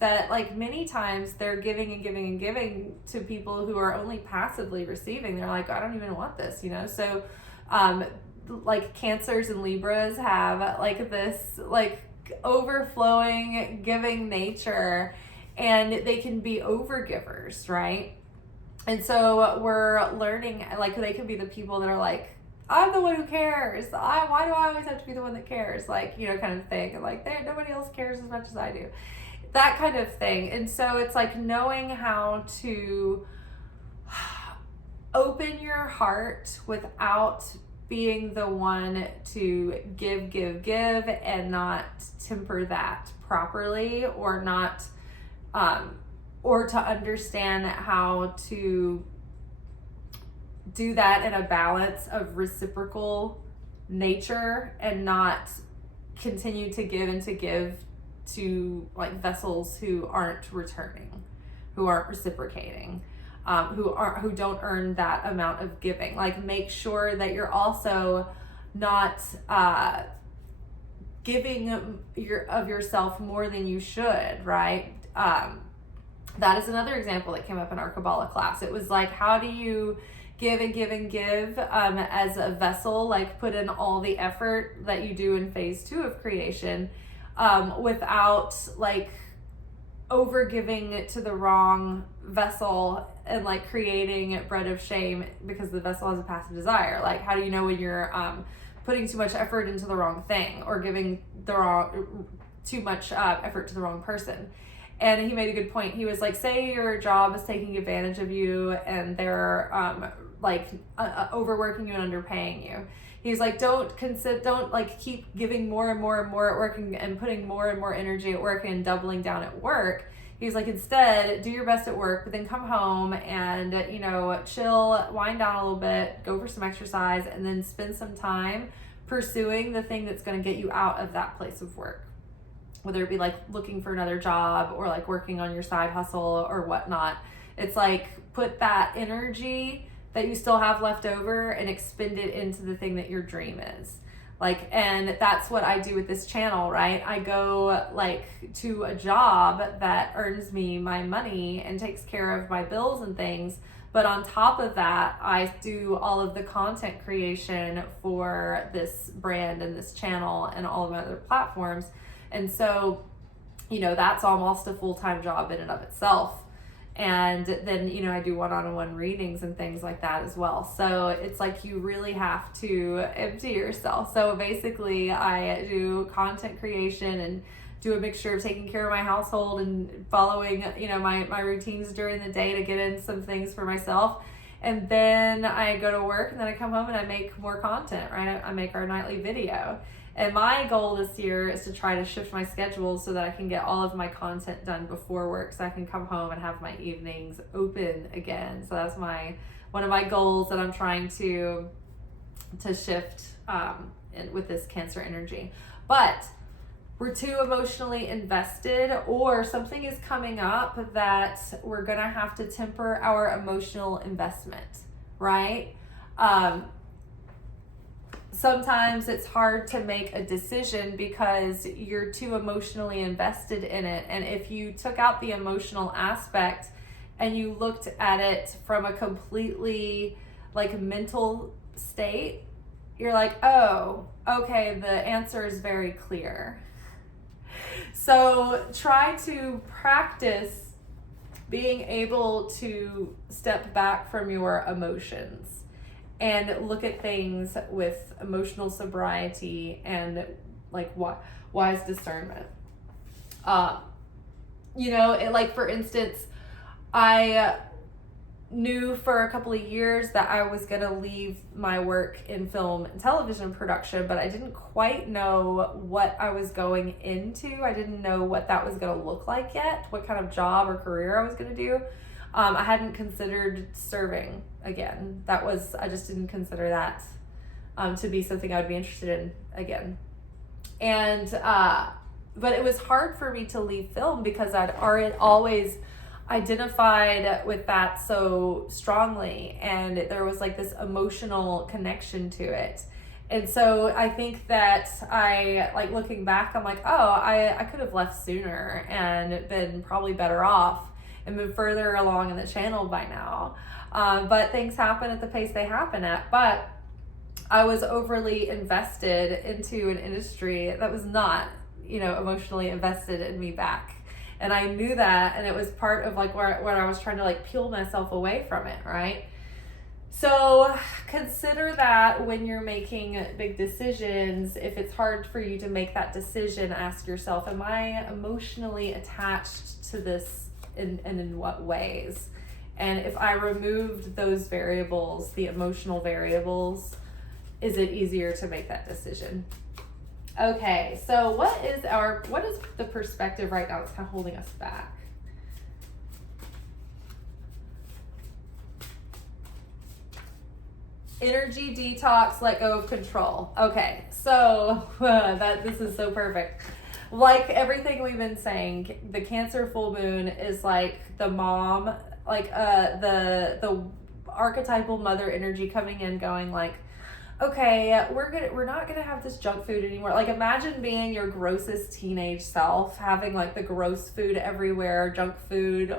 that like many times they're giving and giving and giving to people who are only passively receiving. They're like, I don't even want this, you know? So like Cancers and Libras have like this like overflowing giving nature, and they can be overgivers, right? And so we're learning, like, they can be the people that are like, I'm the one who cares. Why do I always have to be the one that cares? Like, you know, kind of thing. And like, nobody else cares as much as I do. That kind of thing. And so it's like knowing how to open your heart without being the one to give, and not temper that properly, or not, or to understand how to do that in a balance of reciprocal nature, and not continue to give to like vessels who aren't returning, who aren't reciprocating, who don't earn that amount of giving. Like, make sure that you're also not giving of yourself more than you should, right? That is another example that came up in our Kabbalah class. It was like, how do you give and give as a vessel, like put in all the effort that you do in phase 2 of creation, without like over giving to the wrong vessel and like creating bread of shame because the vessel has a passive desire. Like, how do you know when you're putting too much effort into the wrong thing, or giving too much effort to the wrong person? And he made a good point. He was like, say your job is taking advantage of you, and they're overworking you and underpaying you. He's like, don't like keep giving more and more and more at work, and putting more and more energy at work and doubling down at work. He's like, instead, do your best at work, but then come home and, you know, chill, wind down a little bit, go for some exercise, and then spend some time pursuing the thing that's going to get you out of that place of work. Whether it be like looking for another job, or like working on your side hustle or whatnot. It's like, put that energy that you still have left over and expend it into the thing that your dream is. Like, and that's what I do with this channel, right? I go like to a job that earns me my money and takes care of my bills and things. But on top of that, I do all of the content creation for this brand and this channel and all of my other platforms. And so, you know, that's almost a full-time job in and of itself. And then, you know, I do one-on-one readings and things like that as well. So it's like, you really have to empty yourself. So basically, I do content creation and do a mixture of taking care of my household and following, you know, my routines during the day to get in some things for myself. And then I go to work, and then I come home and I make more content, right? I make our nightly video. And my goal this year is to try to shift my schedule so that I can get all of my content done before work, so I can come home and have my evenings open again. So that's one of my goals that I'm trying to shift with this Cancer energy. But we're too emotionally invested, or something is coming up that we're gonna have to temper our emotional investment, right? Sometimes it's hard to make a decision because you're too emotionally invested in it. And if you took out the emotional aspect and you looked at it from a completely like mental state, you're like, oh, okay, the answer is very clear. So try to practice being able to step back from your emotions and look at things with emotional sobriety and like wise discernment. Like for instance, I knew for a couple of years that I was going to leave my work in film and television production, but I didn't quite know what I was going into. I didn't know what that was going to look like yet, what kind of job or career I was going to do. I hadn't considered serving again. I just didn't consider that to be something I would be interested in again. And, but it was hard for me to leave film because I'd already always identified with that so strongly, and there was like this emotional connection to it. And so I think that I, like looking back, I'm like, oh, I could have left sooner and been probably better off and been further along in the channel by now. But things happen at the pace they happen at. But I was overly invested into an industry that was not, emotionally invested in me back. And I knew that, and it was part of like where I was trying to like peel myself away from it, right? So consider that when you're making big decisions. If it's hard for you to make that decision, ask yourself, am I emotionally attached to this, and in what ways? And if I removed those variables, the emotional variables, is it easier to make that decision? Okay, so what is the perspective right now that's kind of holding us back? Energy detox, let go of control. Okay, so this is so perfect. Like everything we've been saying, the Cancer full moon is like the mom, like the archetypal mother energy coming in, going like, okay, we're not gonna have this junk food anymore. Like imagine being your grossest teenage self, having like the gross food everywhere, junk food,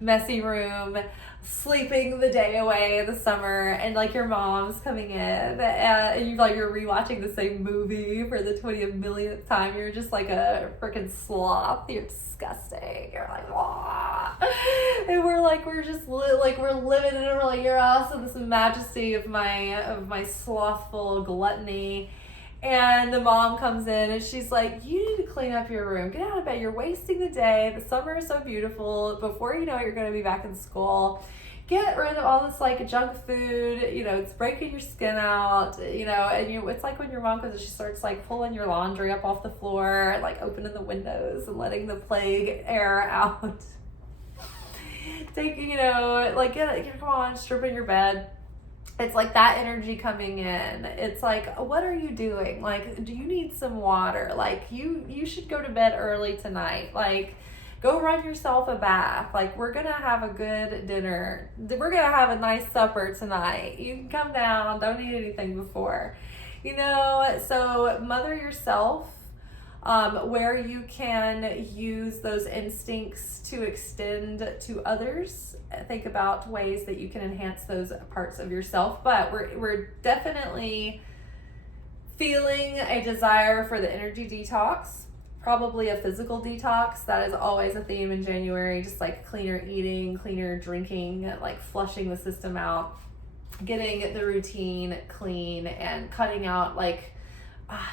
messy room, sleeping the day away in the summer, and like your mom's coming in and you're rewatching the same movie for the 20th millionth time. You're just like a freaking sloth. You're disgusting. You're like, wah. And we're just we're living in it. We're like, you're awesome, this majesty of my slothful gluttony. And the mom comes in and she's like, you need to clean up your room. Get out of bed. You're wasting the day. The summer is so beautiful. Before you know it, you're going to be back in school. Get rid of all this like junk food. It's breaking your skin out. And it's like when your mom comes and she starts like pulling your laundry up off the floor and like opening the windows and letting the plague air out. Come on, stripping your bed. It's like that energy coming in. It's like, what are you doing? Like, do you need some water? Like, you should go to bed early tonight. Like, go run yourself a bath. Like, we're going to have a good dinner. We're going to have a nice supper tonight. You can come down. Don't eat anything before. So mother yourself, where you can use those instincts to extend to others. Think about ways that you can enhance those parts of yourself. But we're definitely feeling a desire for the energy detox, probably a physical detox. That is always a theme in January, just like cleaner eating, cleaner drinking, like flushing the system out, getting the routine clean, and cutting out like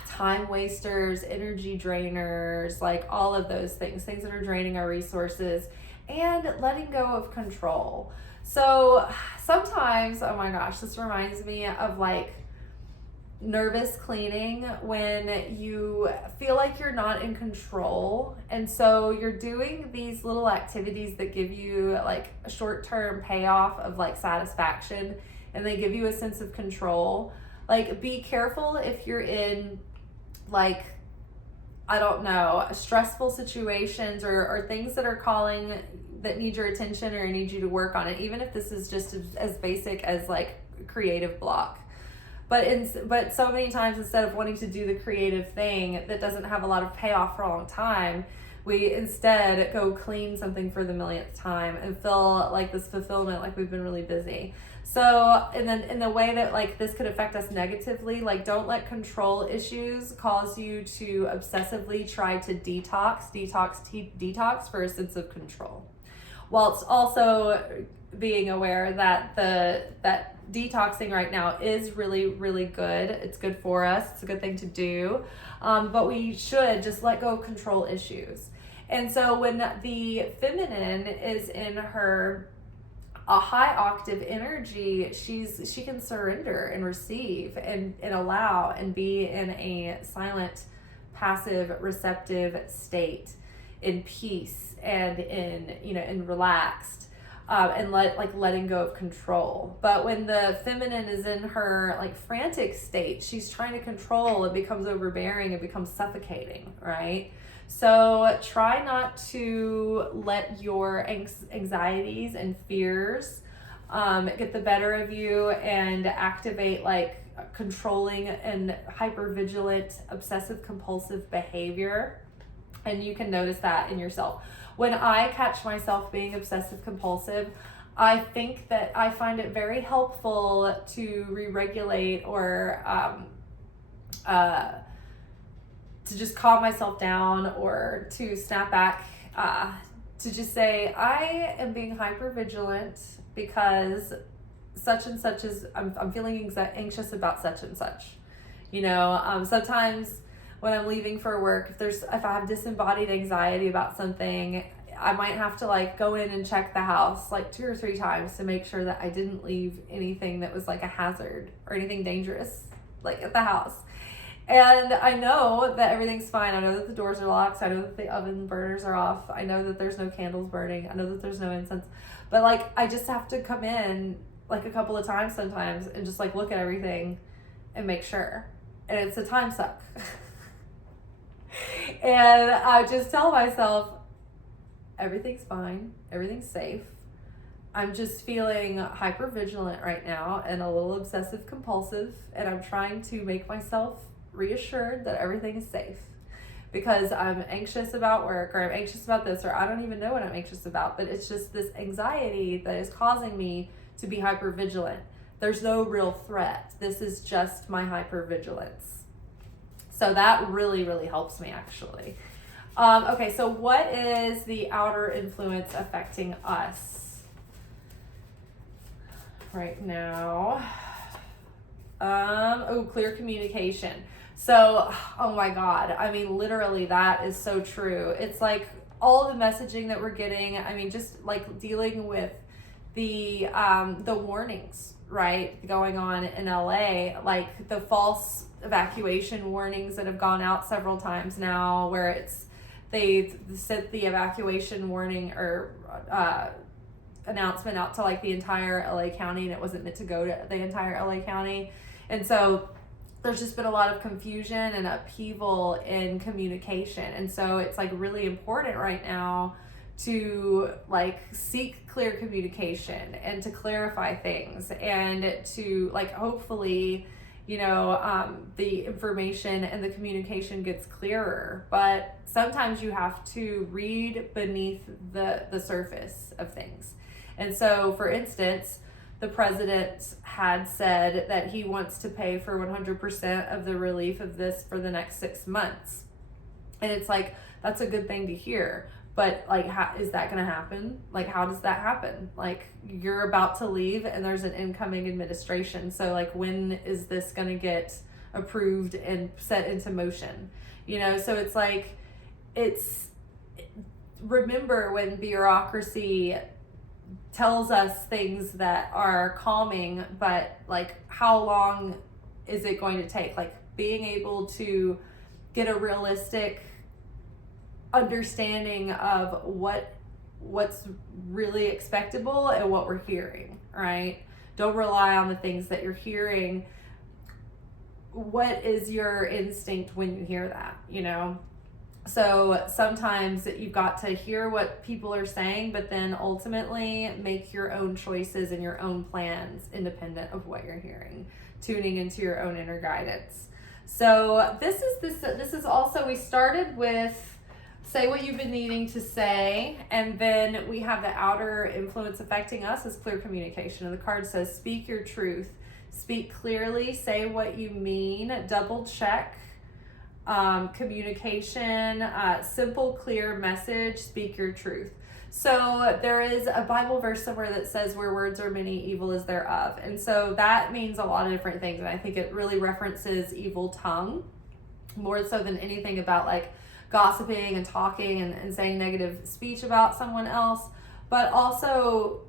time wasters, energy drainers, like all of those things that are draining our resources, and letting go of control. So sometimes, oh my gosh, this reminds me of like nervous cleaning, when you feel like you're not in control, and so you're doing these little activities that give you like a short-term payoff of like satisfaction, and they give you a sense of control. Like, be careful if you're in like I don't know, stressful situations or things that are calling, that need your attention or need you to work on it, even if this is just as basic as like creative block. But so many times, instead of wanting to do the creative thing that doesn't have a lot of payoff for a long time, we instead go clean something for the millionth time and feel like this fulfillment, like we've been really busy. So, and then in the way that like this could affect us negatively, like don't let control issues cause you to obsessively try to detox for a sense of control. Whilst also being aware that that detoxing right now is really, really good. It's good for us. It's a good thing to do. But we should just let go of control issues. And so when the feminine is in her a high octave energy, she can surrender and receive and allow and be in a silent, passive, receptive state, in peace and in relaxed, and letting go of control. But when the feminine is in her like frantic state, she's trying to control. It becomes overbearing. It becomes suffocating, right? So try not to let your anxieties and fears get the better of you and activate like controlling and hypervigilant, obsessive compulsive behavior. And you can notice that in yourself. When I catch myself being obsessive compulsive, I think that I find it very helpful to re-regulate or to just calm myself down, or to snap back, to just say, I am being hyper vigilant because such and such is, I'm feeling anxious about such and such. Sometimes when I'm leaving for work, if I have disembodied anxiety about something, I might have to like go in and check the house like 2 or 3 times to make sure that I didn't leave anything that was like a hazard or anything dangerous like at the house. And I know that everything's fine. I know that the doors are locked. I know that the oven burners are off. I know that there's no candles burning. I know that there's no incense. But like, I just have to come in like a couple of times sometimes and just like look at everything and make sure. And it's a time suck. And I just tell myself, everything's fine. Everything's safe. I'm just feeling hyper vigilant right now and a little obsessive compulsive. And I'm trying to make myself reassured that everything is safe, because I'm anxious about work, or I'm anxious about this, or I don't even know what I'm anxious about, but it's just this anxiety that is causing me to be hyper vigilant. There's no real threat. This is just my hyper vigilance. So that really, really helps me actually. Okay, so what is the outer influence affecting us right now? Clear communication. So, oh my God, I mean, literally that is so true. It's like all the messaging that we're getting, I mean, just like dealing with the warnings, right, going on in LA, like the false evacuation warnings that have gone out several times now, where they've sent the evacuation warning or announcement out to like the entire LA County, and it wasn't meant to go to the entire LA County. And so there's just been a lot of confusion and upheaval in communication. And so it's like really important right now to like seek clear communication and to clarify things, and to like hopefully the information and the communication gets clearer. But sometimes you have to read beneath the surface of things. And so, for instance, the president had said that he wants to pay for 100% of the relief of this for the next 6 months. And it's like, that's a good thing to hear. But like, how is that going to happen? Like, how does that happen? Like, you're about to leave and there's an incoming administration. So like, when is this going to get approved and set into motion? So it's like, remember when bureaucracy tells us things that are calming, but like, how long is it going to take? Like, being able to get a realistic understanding of what's really expectable and what we're hearing, right? Don't rely on the things that you're hearing. What is your instinct when you hear that, So sometimes you've got to hear what people are saying, but then ultimately make your own choices and your own plans independent of what you're hearing, tuning into your own inner guidance. So this is also, we started with say what you've been needing to say, and then we have the outer influence affecting us as clear communication. And the card says, speak your truth, speak clearly, say what you mean, double check communication, simple, clear message, speak your truth. So there is a Bible verse somewhere that says where words are many, evil is thereof. And so that means a lot of different things. And I think it really references evil tongue more so than anything about like gossiping and talking and saying negative speech about someone else. But also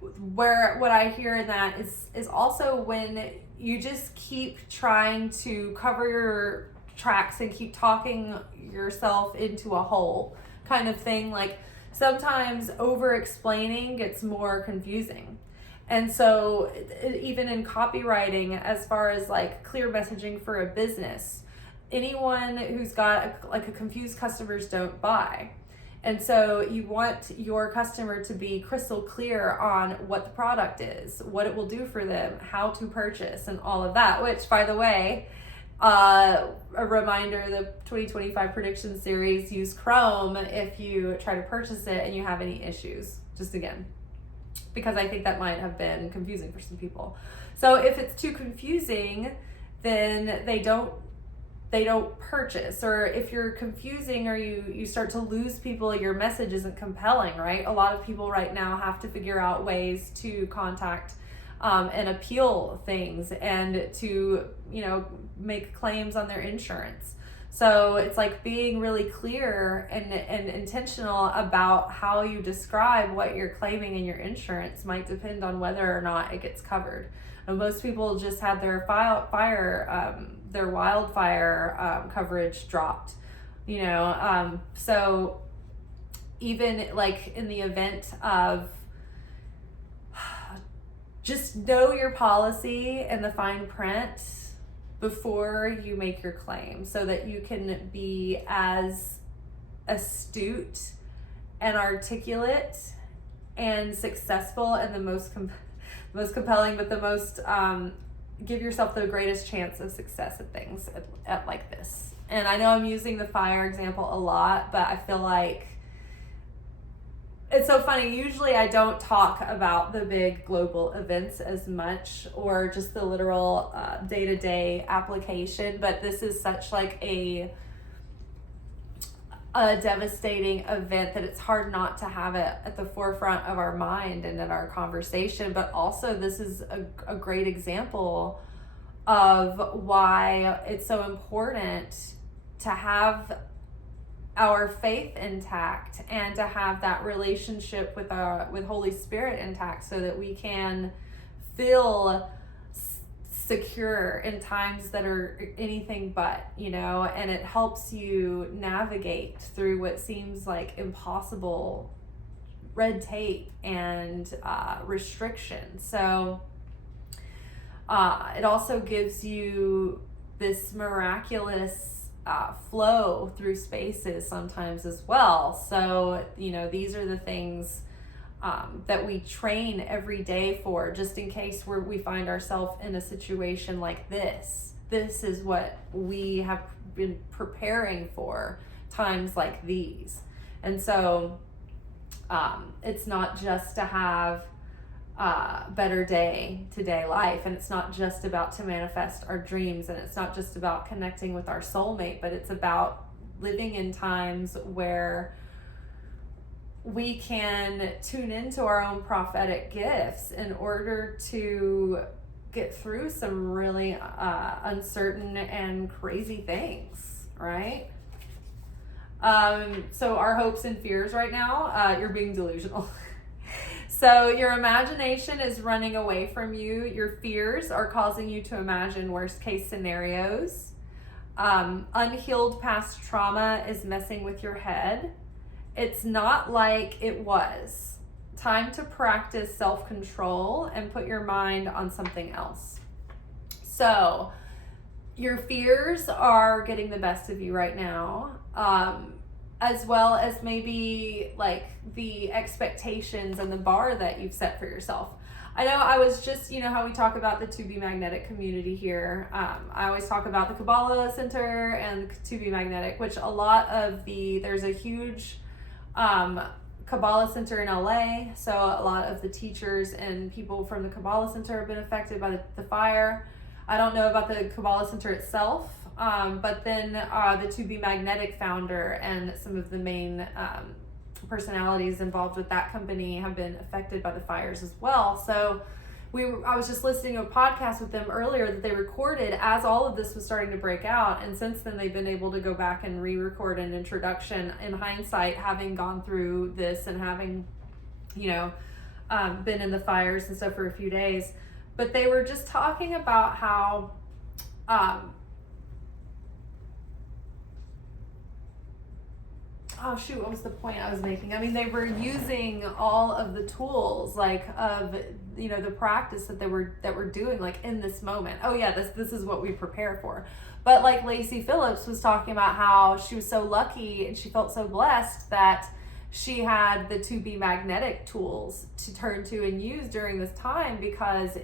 what I hear in that is also when you just keep trying to cover your tracks and keep talking yourself into a hole kind of thing. Like sometimes over explaining gets more confusing. And so even in copywriting, as far as like clear messaging for a business, anyone who's got a confused customers don't buy. And so you want your customer to be crystal clear on what the product is, what it will do for them, how to purchase, and all of that, which, by the way, a reminder, the 2025 prediction series, use Chrome if you try to purchase it and you have any issues, just again, because I think that might have been confusing for some people. So if it's too confusing, then they don't purchase. Or if you're confusing or you start to lose people, your message isn't compelling, right? A lot of people right now have to figure out ways to contact and appeal things and to, make claims on their insurance. So it's like being really clear and intentional about how you describe what you're claiming in your insurance might depend on whether or not it gets covered. And most people just had their wildfire coverage dropped, so even like in the event of, just know your policy and the fine print before you make your claim so that you can be as astute and articulate and successful and the most compelling, but the most give yourself the greatest chance of success at things at like this. And I know I'm using the fire example a lot, but I feel like it's so funny. Usually I don't talk about the big global events as much, or just the literal day-to-day application, but this is such like a devastating event that it's hard not to have it at the forefront of our mind and in our conversation. But also this is a great example of why it's so important to have our faith intact and to have that relationship with Holy Spirit intact so that we can feel secure in times that are anything but, and it helps you navigate through what seems like impossible red tape and restriction. So it also gives you this miraculous flow through spaces sometimes as well. So, these are the things that we train every day for, just in case we find ourselves in a situation like this. This is what we have been preparing for, times like these. And so it's not just to have better day-to-day life, and it's not just about to manifest our dreams, and it's not just about connecting with our soulmate, but it's about living in times where we can tune into our own prophetic gifts in order to get through some really uncertain and crazy things, right? So our hopes and fears right now, you're being delusional. So your imagination is running away from you. Your fears are causing you to imagine worst case scenarios. Unhealed past trauma is messing with your head. It's not like it was. Time to practice self-control and put your mind on something else. So your fears are getting the best of you right now. as well as maybe like the expectations and the bar that you've set for yourself. I know I was just, how we talk about the To Be Magnetic community here. I always talk about the Kabbalah Center and To Be Magnetic, which there's a huge Kabbalah Center in LA. So a lot of the teachers and people from the Kabbalah Center have been affected by the fire. I don't know about the Kabbalah Center itself, but then the To Be Magnetic founder and some of the main personalities involved with that company have been affected by the fires as well. So I was just listening to a podcast with them earlier that they recorded as all of this was starting to break out, and since then they've been able to go back and re-record an introduction in hindsight, having gone through this and having been in the fires and stuff for a few days. But they were just talking about how what was the point I was making? I mean, they were using all of the tools, like of the practice that we're doing, like in this moment. Oh yeah, this is what we prepare for. But like Lacey Phillips was talking about how she was so lucky and she felt so blessed that she had the To Be Magnetic tools to turn to and use during this time, because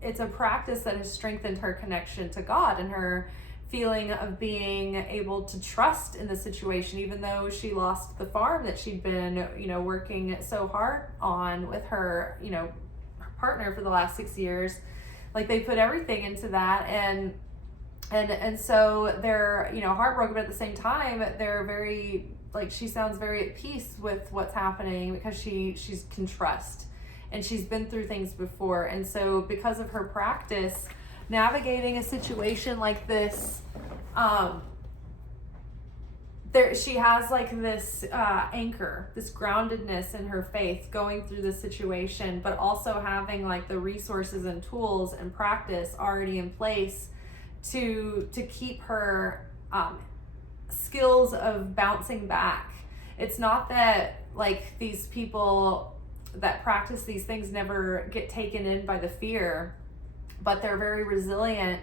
it's a practice that has strengthened her connection to God and her feeling of being able to trust in the situation, even though she lost the farm that she'd been, working so hard on with her, her partner for the last 6 years. Like, they put everything into that, and so they're, heartbroken, but at the same time, they're very, like, she sounds very at peace with what's happening because she can trust, and she's been through things before. And so because of her practice navigating a situation like this, she has like this anchor, this groundedness in her faith going through the situation, but also having like the resources and tools and practice already in place to keep her skills of bouncing back. It's not that like these people that practice these things never get taken in by the fear, but they're very resilient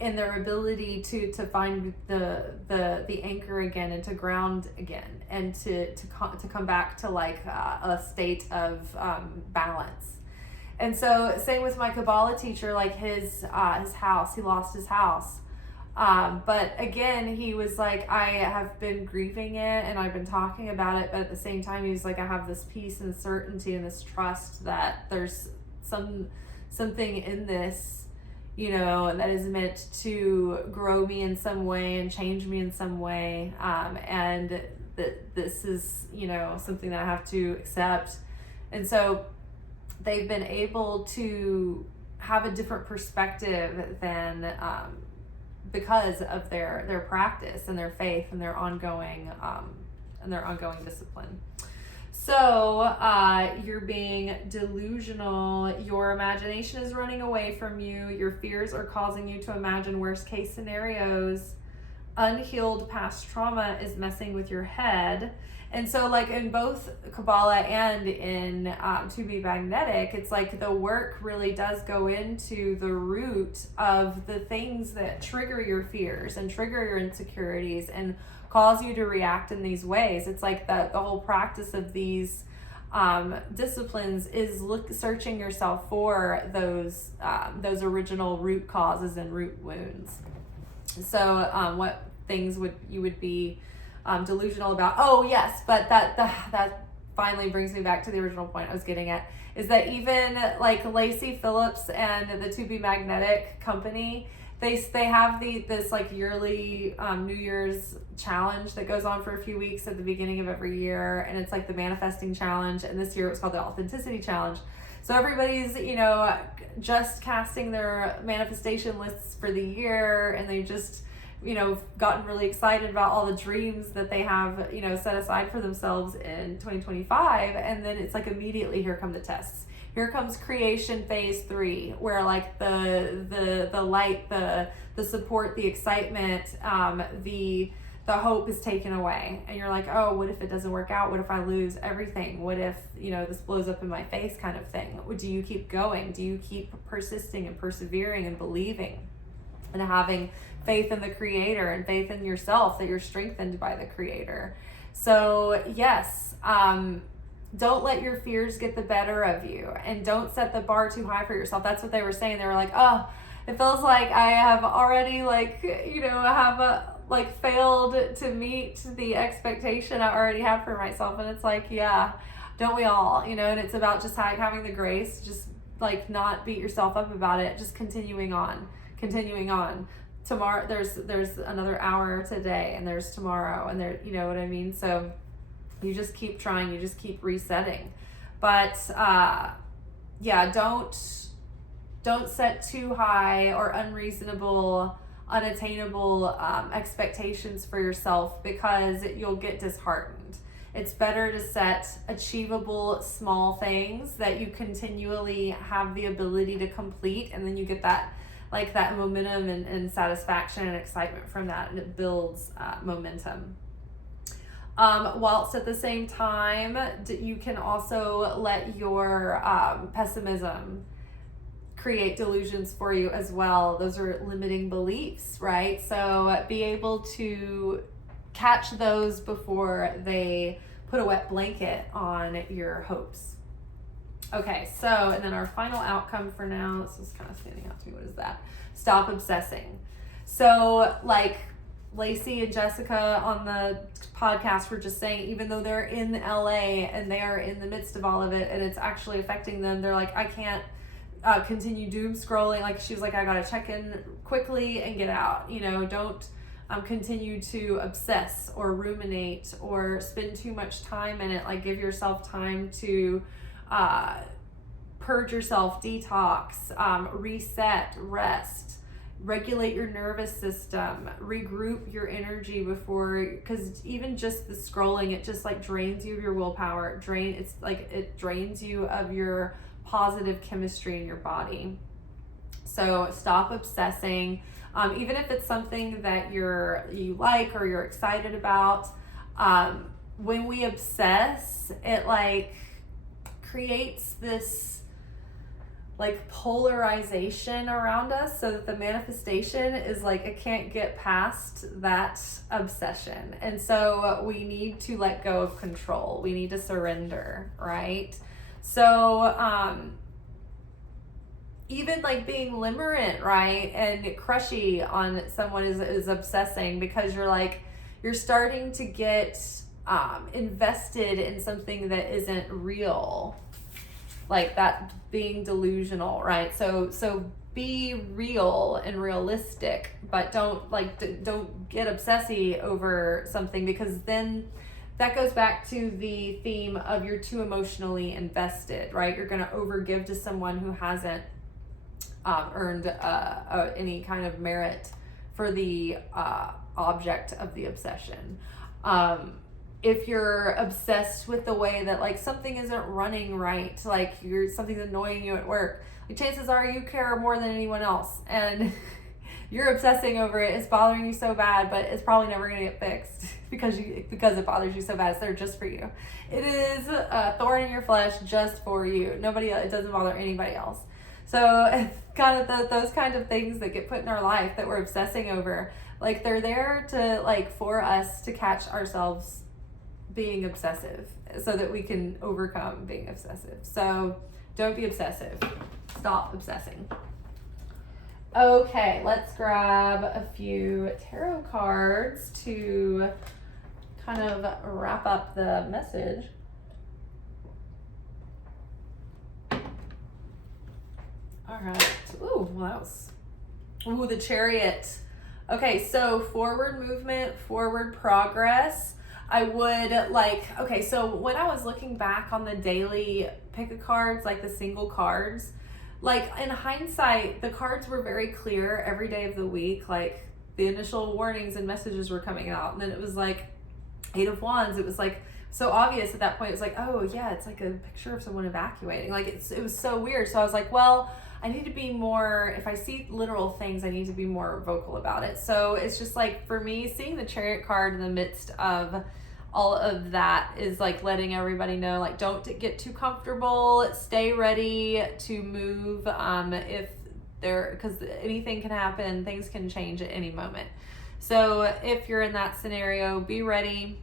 in their ability to find the anchor again and to ground again and to come back to like a state of balance. And so same with my Kabbalah teacher, like his house, he lost his house. But again, he was like, I have been grieving it and I've been talking about it, but at the same time, he was like, I have this peace and certainty and this trust that there's something in this, that is meant to grow me in some way and change me in some way. And that this is, something that I have to accept. And so they've been able to have a different perspective than, because of their practice and their faith and their ongoing discipline. So you're being delusional. Your imagination is running away from you. Your fears are causing you to imagine worst case scenarios. Unhealed past trauma is messing with your head. And so like in both Kabbalah and in To Be Magnetic, it's like the work really does go into the root of the things that trigger your fears and trigger your insecurities and cause you to react in these ways. It's like the whole practice of these disciplines is searching yourself for those original root causes and root wounds. So what things you would be delusional about? Oh yes, but that finally brings me back to the original point I was getting at, is that even like Lacey Phillips and the To Be Magnetic company, they have this like yearly New Year's challenge that goes on for a few weeks at the beginning of every year, and it's like the manifesting challenge, and this year it was called the authenticity challenge. So everybody's just casting their manifestation lists for the year, and they've just gotten really excited about all the dreams that they have set aside for themselves in 2025. And then it's like immediately here come the tests. Here comes creation phase 3, where like the light, the support, the excitement, the hope is taken away, and you're like, oh, what if it doesn't work out? What if I lose everything? What if this blows up in my face, kind of thing? Do you keep going? Do you keep persisting and persevering and believing? and having faith in the Creator and faith in yourself, that you're strengthened by the Creator. So yes, don't let your fears get the better of you, and don't set the bar too high for yourself. That's what they were saying. They were like, oh, it feels like I have already failed to meet the expectation I already had for myself. And it's like, yeah, don't we all, and it's about just having the grace, just like not beat yourself up about it, just continuing on. Tomorrow, there's another hour today, and there's tomorrow, and there, you know what I mean? So you just keep trying, you just keep resetting. But yeah, don't set too high or unreasonable, unattainable expectations for yourself, because you'll get disheartened. It's better to set achievable small things that you continually have the ability to complete, and then you get that momentum and satisfaction and excitement from that, and it builds momentum. Whilst at the same time, you can also let your pessimism create delusions for you as well. Those are limiting beliefs, right? So be able to catch those before they put a wet blanket on your hopes. Okay, so, and then our final outcome for now, this is kind of standing out to me. What is that? Stop obsessing. So, like Lacey and Jessica on the podcast were just saying, even though they're in LA and they are in the midst of all of it and it's actually affecting them, they're like, I can't continue doom scrolling. Like, she was like, I gotta check in quickly and get out. Don't continue to obsess or ruminate or spend too much time in it. Like, give yourself time to purge yourself, detox, reset, rest, regulate your nervous system, regroup your energy before, because even just the scrolling, it just like drains you of your willpower. It drains you of your positive chemistry in your body. So stop obsessing. Even if it's something that you like or you're excited about, when we obsess, it like creates this like polarization around us, so that the manifestation is like, it can't get past that obsession. And so we need to let go of control. We need to surrender, right? So even like being limerent, right, and crushy on someone is obsessing, because you're starting to get invested in something that isn't real, like that being delusional, right? So be real and realistic, but don't get obsessy over something, because then that goes back to the theme of you're too emotionally invested, right? You're going to overgive to someone who hasn't earned any kind of merit for the object of the obsession. If you're obsessed with the way that like something isn't running right, like something's annoying you at work, like chances are you care more than anyone else, and you're obsessing over it. It's bothering you so bad, but it's probably never going to get fixed because it bothers you so bad. It's there just for you. It is a thorn in your flesh just for you. It doesn't bother anybody else. So kind of those kind of things that get put in our life that we're obsessing over, like they're there to like for us to catch ourselves being obsessive, so that we can overcome being obsessive. So don't be obsessive. Stop obsessing. Okay, let's grab a few tarot cards to kind of wrap up the message. All right. The Chariot. Okay, so forward movement, forward progress. I would so when I was looking back on the daily pick-a-cards, like the single cards, like in hindsight, the cards were very clear every day of the week. Like the initial warnings and messages were coming out, and then it was like Eight of Wands. It was like so obvious at that point. It was like, oh yeah, it's like a picture of someone evacuating. Like it was so weird. So I was like, well, I need to be more, if I see literal things, I need to be more vocal about it. So it's just like, for me, seeing the Chariot card in the midst of all of that is like letting everybody know, like, don't get too comfortable, stay ready to move. If because anything can happen, things can change at any moment. So if you're in that scenario, be ready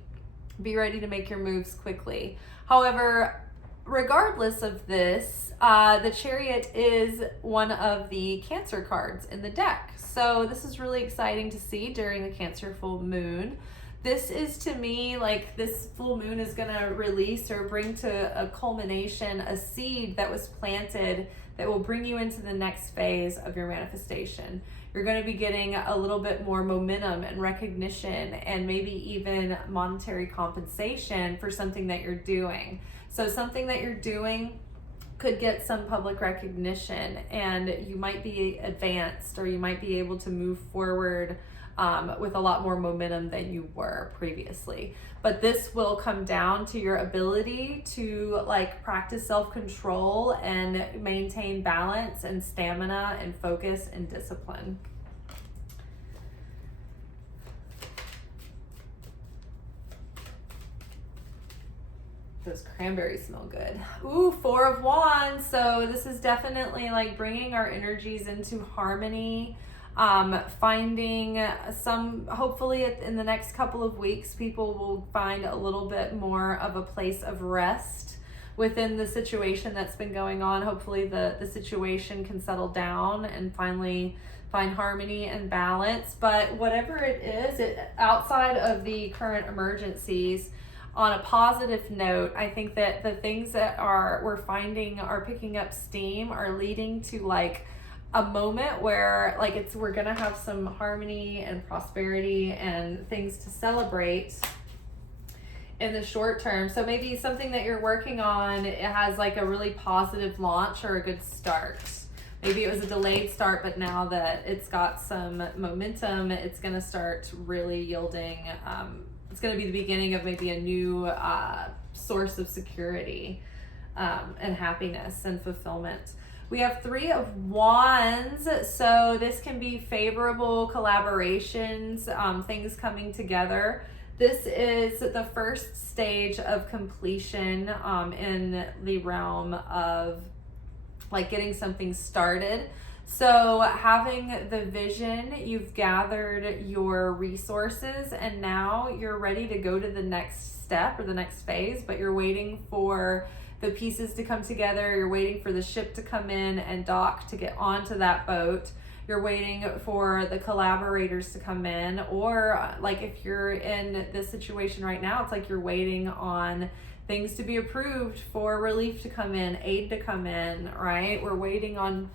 to make your moves quickly. However, regardless of this, the Chariot is one of the Cancer cards in the deck. So this is really exciting to see during the Cancer full moon. This is, to me, like, this full moon is going to release or bring to a culmination a seed that was planted that will bring you into the next phase of your manifestation. You're going to be getting a little bit more momentum and recognition and maybe even monetary compensation for something that you're doing. So something that you're doing could get some public recognition, and you might be advanced, or you might be able to move forward with a lot more momentum than you were previously. But this will come down to your ability to like practice self-control and maintain balance and stamina and focus and discipline. Those cranberries smell good. Ooh, 4 of Wands. So this is definitely like bringing our energies into harmony. Finding hopefully in the next couple of weeks, people will find a little bit more of a place of rest within the situation that's been going on. Hopefully the situation can settle down and finally find harmony and balance. But whatever it is, outside of the current emergencies, on a positive note, I think that the things that we're finding are picking up steam are leading to like a moment where like we're gonna have some harmony and prosperity and things to celebrate in the short term. So maybe something that you're working on, it has like a really positive launch or a good start. Maybe it was a delayed start, but now that it's got some momentum, it's gonna start really yielding. It's gonna be the beginning of maybe a new source of security and happiness and fulfillment. We have 3 of Wands, so this can be favorable collaborations, things coming together. This is the first stage of completion in the realm of like getting something started. So having the vision, you've gathered your resources, and now you're ready to go to the next step or the next phase, but you're waiting for the pieces to come together. You're waiting for the ship to come in and dock to get onto that boat. You're waiting for the collaborators to come in, or like if you're in this situation right now, it's like you're waiting on things to be approved for relief to come in, aid to come in, right? We're waiting on,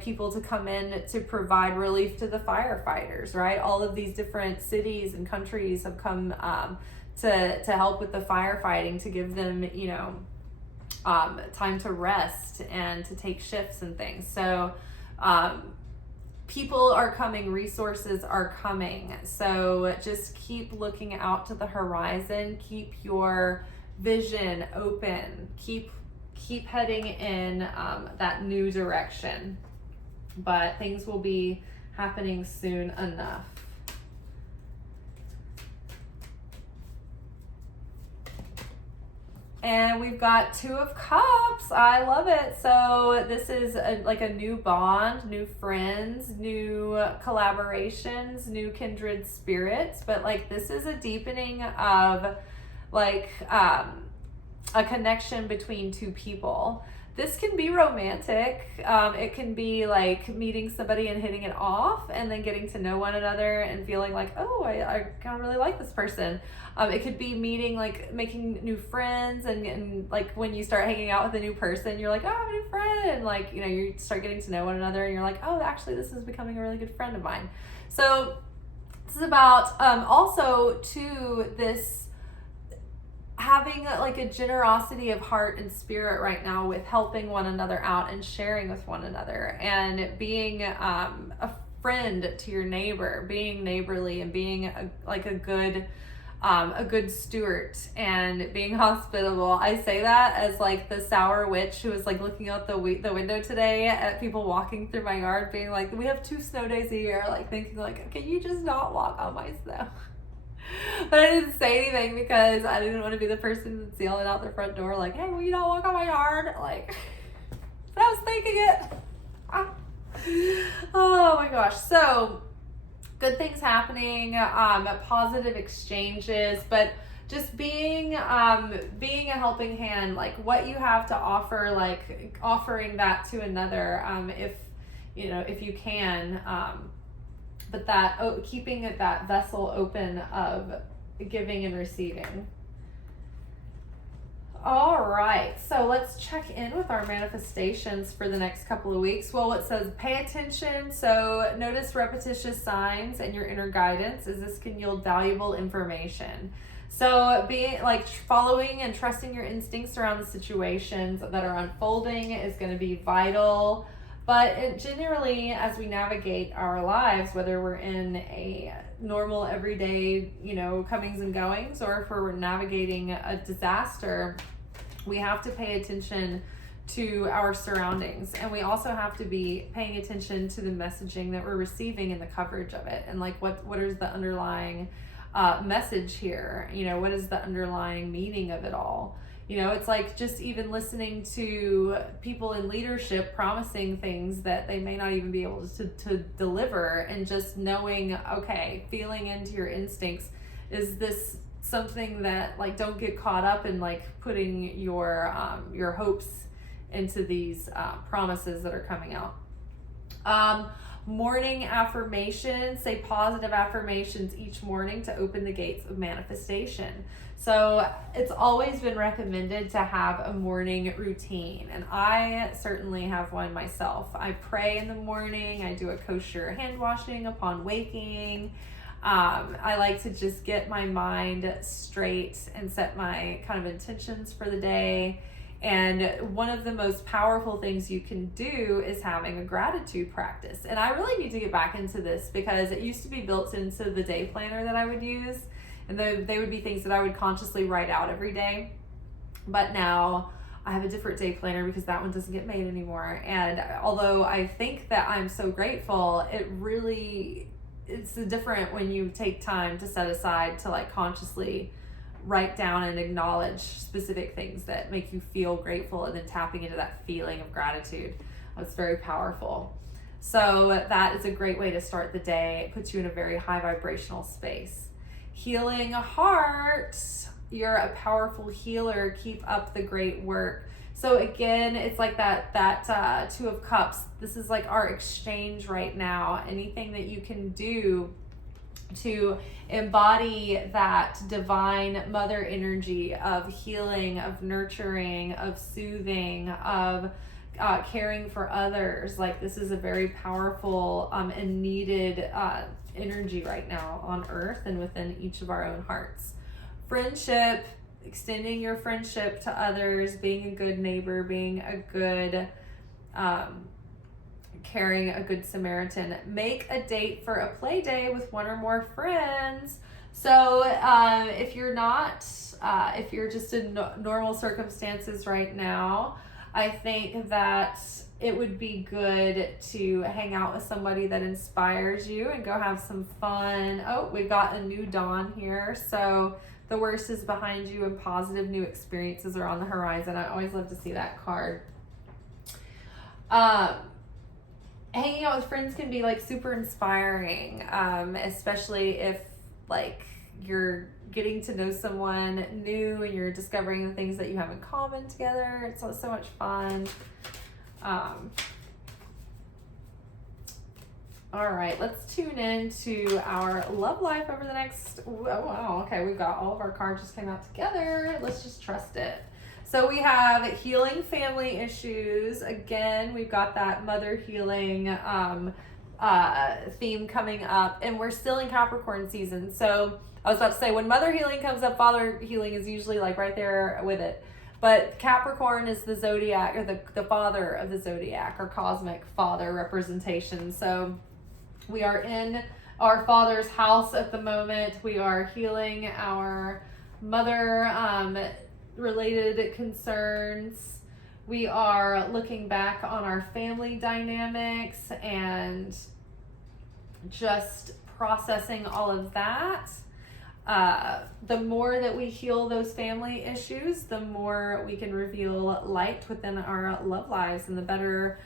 people to come in to provide relief to the firefighters, right? All of these different cities and countries have come to help with the firefighting, to give them, time to rest and to take shifts and things. So people are coming, resources are coming. So just keep looking out to the horizon, keep your vision open, keep heading in that new direction. But things will be happening soon enough. And we've got 2 of Cups. I love it. So this is like a new bond, new friends, new collaborations, new kindred spirits. But like this is a deepening of like a connection between 2 people. This can be romantic. It can be like meeting somebody and hitting it off and then getting to know one another and feeling like, oh, I kind of really like this person. It could be meeting, like making new friends and like when you start hanging out with a new person, you're like, oh, I have a new friend. Like, you start getting to know one another and you're like, oh, actually this is becoming a really good friend of mine. So this is about also to this having like a generosity of heart and spirit right now with helping one another out and sharing with one another and being a friend to your neighbor, being neighborly and being a good steward and being hospitable. I say that as like the sour witch who was like looking out the window today at people walking through my yard being like, we have 2 snow days a year, like thinking like, can you just not walk on my snow? But I didn't say anything because I didn't want to be the person that's yelling out the front door like, hey, will you not walk on my yard? Like, but I was thinking it. Oh my gosh. So good things happening, positive exchanges, but just being being a helping hand, like what you have to offer, like offering that to another, if if you can, but that keeping it that vessel open of giving and receiving. All right, so let's check in with our manifestations for the next couple of weeks. Well, it says pay attention. So notice repetitious signs and your inner guidance, as this can yield valuable information. So being like following and trusting your instincts around the situations that are unfolding is going to be vital. But generally, as we navigate our lives, whether we're in a normal everyday, comings and goings, or if we're navigating a disaster, we have to pay attention to our surroundings, and we also have to be paying attention to the messaging that we're receiving and the coverage of it, and like what is the underlying message here? What is the underlying meaning of it all? It's like just even listening to people in leadership promising things that they may not even be able to deliver, and just knowing, okay, feeling into your instincts. Is this something that, like, don't get caught up in like putting your hopes into these promises that are coming out. Morning affirmations, say positive affirmations each morning to open the gates of manifestation. So it's always been recommended to have a morning routine, and I certainly have one myself. I pray in the morning. I do a kosher hand washing upon waking. I like to just get my mind straight and set my kind of intentions for the day. And one of the most powerful things you can do is having a gratitude practice. And I really need to get back into this, because it used to be built into the day planner that I would use. And they would be things that I would consciously write out every day. But now I have a different day planner because that one doesn't get made anymore. And although I think that I'm so grateful, it's different when you take time to set aside to like consciously write down and acknowledge specific things that make you feel grateful, and then tapping into that feeling of gratitude. That's very powerful. So that is a great way to start the day. It puts you in a very high vibrational space. Healing a heart. You're a powerful healer. Keep up the great work. So again, it's like that Two of Cups. This is like our exchange right now. Anything that you can do to embody that divine mother energy of healing, of nurturing, of soothing, of caring for others. Like, this is a very powerful and needed energy right now on earth and within each of our own hearts. Friendship, extending your friendship to others, being a good neighbor, being a good caring, a good Samaritan. Make a date for a play day with one or more friends. So if you're just in normal circumstances right now, I think that it would be good to hang out with somebody that inspires you and go have some fun. Oh, we've got a new dawn here. So the worst is behind you and positive new experiences are on the horizon. I always love to see that card. Hanging out with friends can be like super inspiring, especially if like you're getting to know someone new and you're discovering the things that you have in common together. It's so much fun. All right, let's tune in to our love life over the next, okay, we've got all of our cards just came out together. Let's just trust it. So we have healing family issues. Again, we've got that mother healing theme coming up, and we're still in Capricorn season. So I was about to say, when mother healing comes up, father healing is usually like right there with it. But Capricorn is the zodiac, or the father of the zodiac, or cosmic father representation. So we are in our father's house at the moment. We are healing our mother related concerns. We are looking back on our family dynamics and just processing all of that. The more that we heal those family issues, the more we can reveal light within our love lives, and the better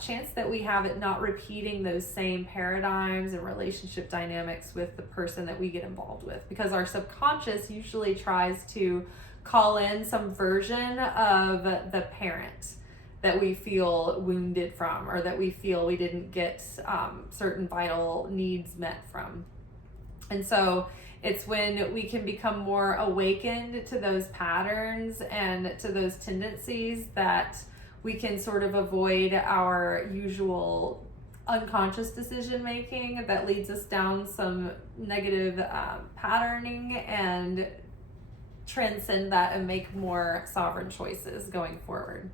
chance that we have it not repeating those same paradigms and relationship dynamics with the person that we get involved with, because our subconscious usually tries to call in some version of the parent that we feel wounded from, or that we feel we didn't get certain vital needs met from. And so it's when we can become more awakened to those patterns and to those tendencies that we can sort of avoid our usual unconscious decision making that leads us down some negative patterning, and transcend that and make more sovereign choices going forward.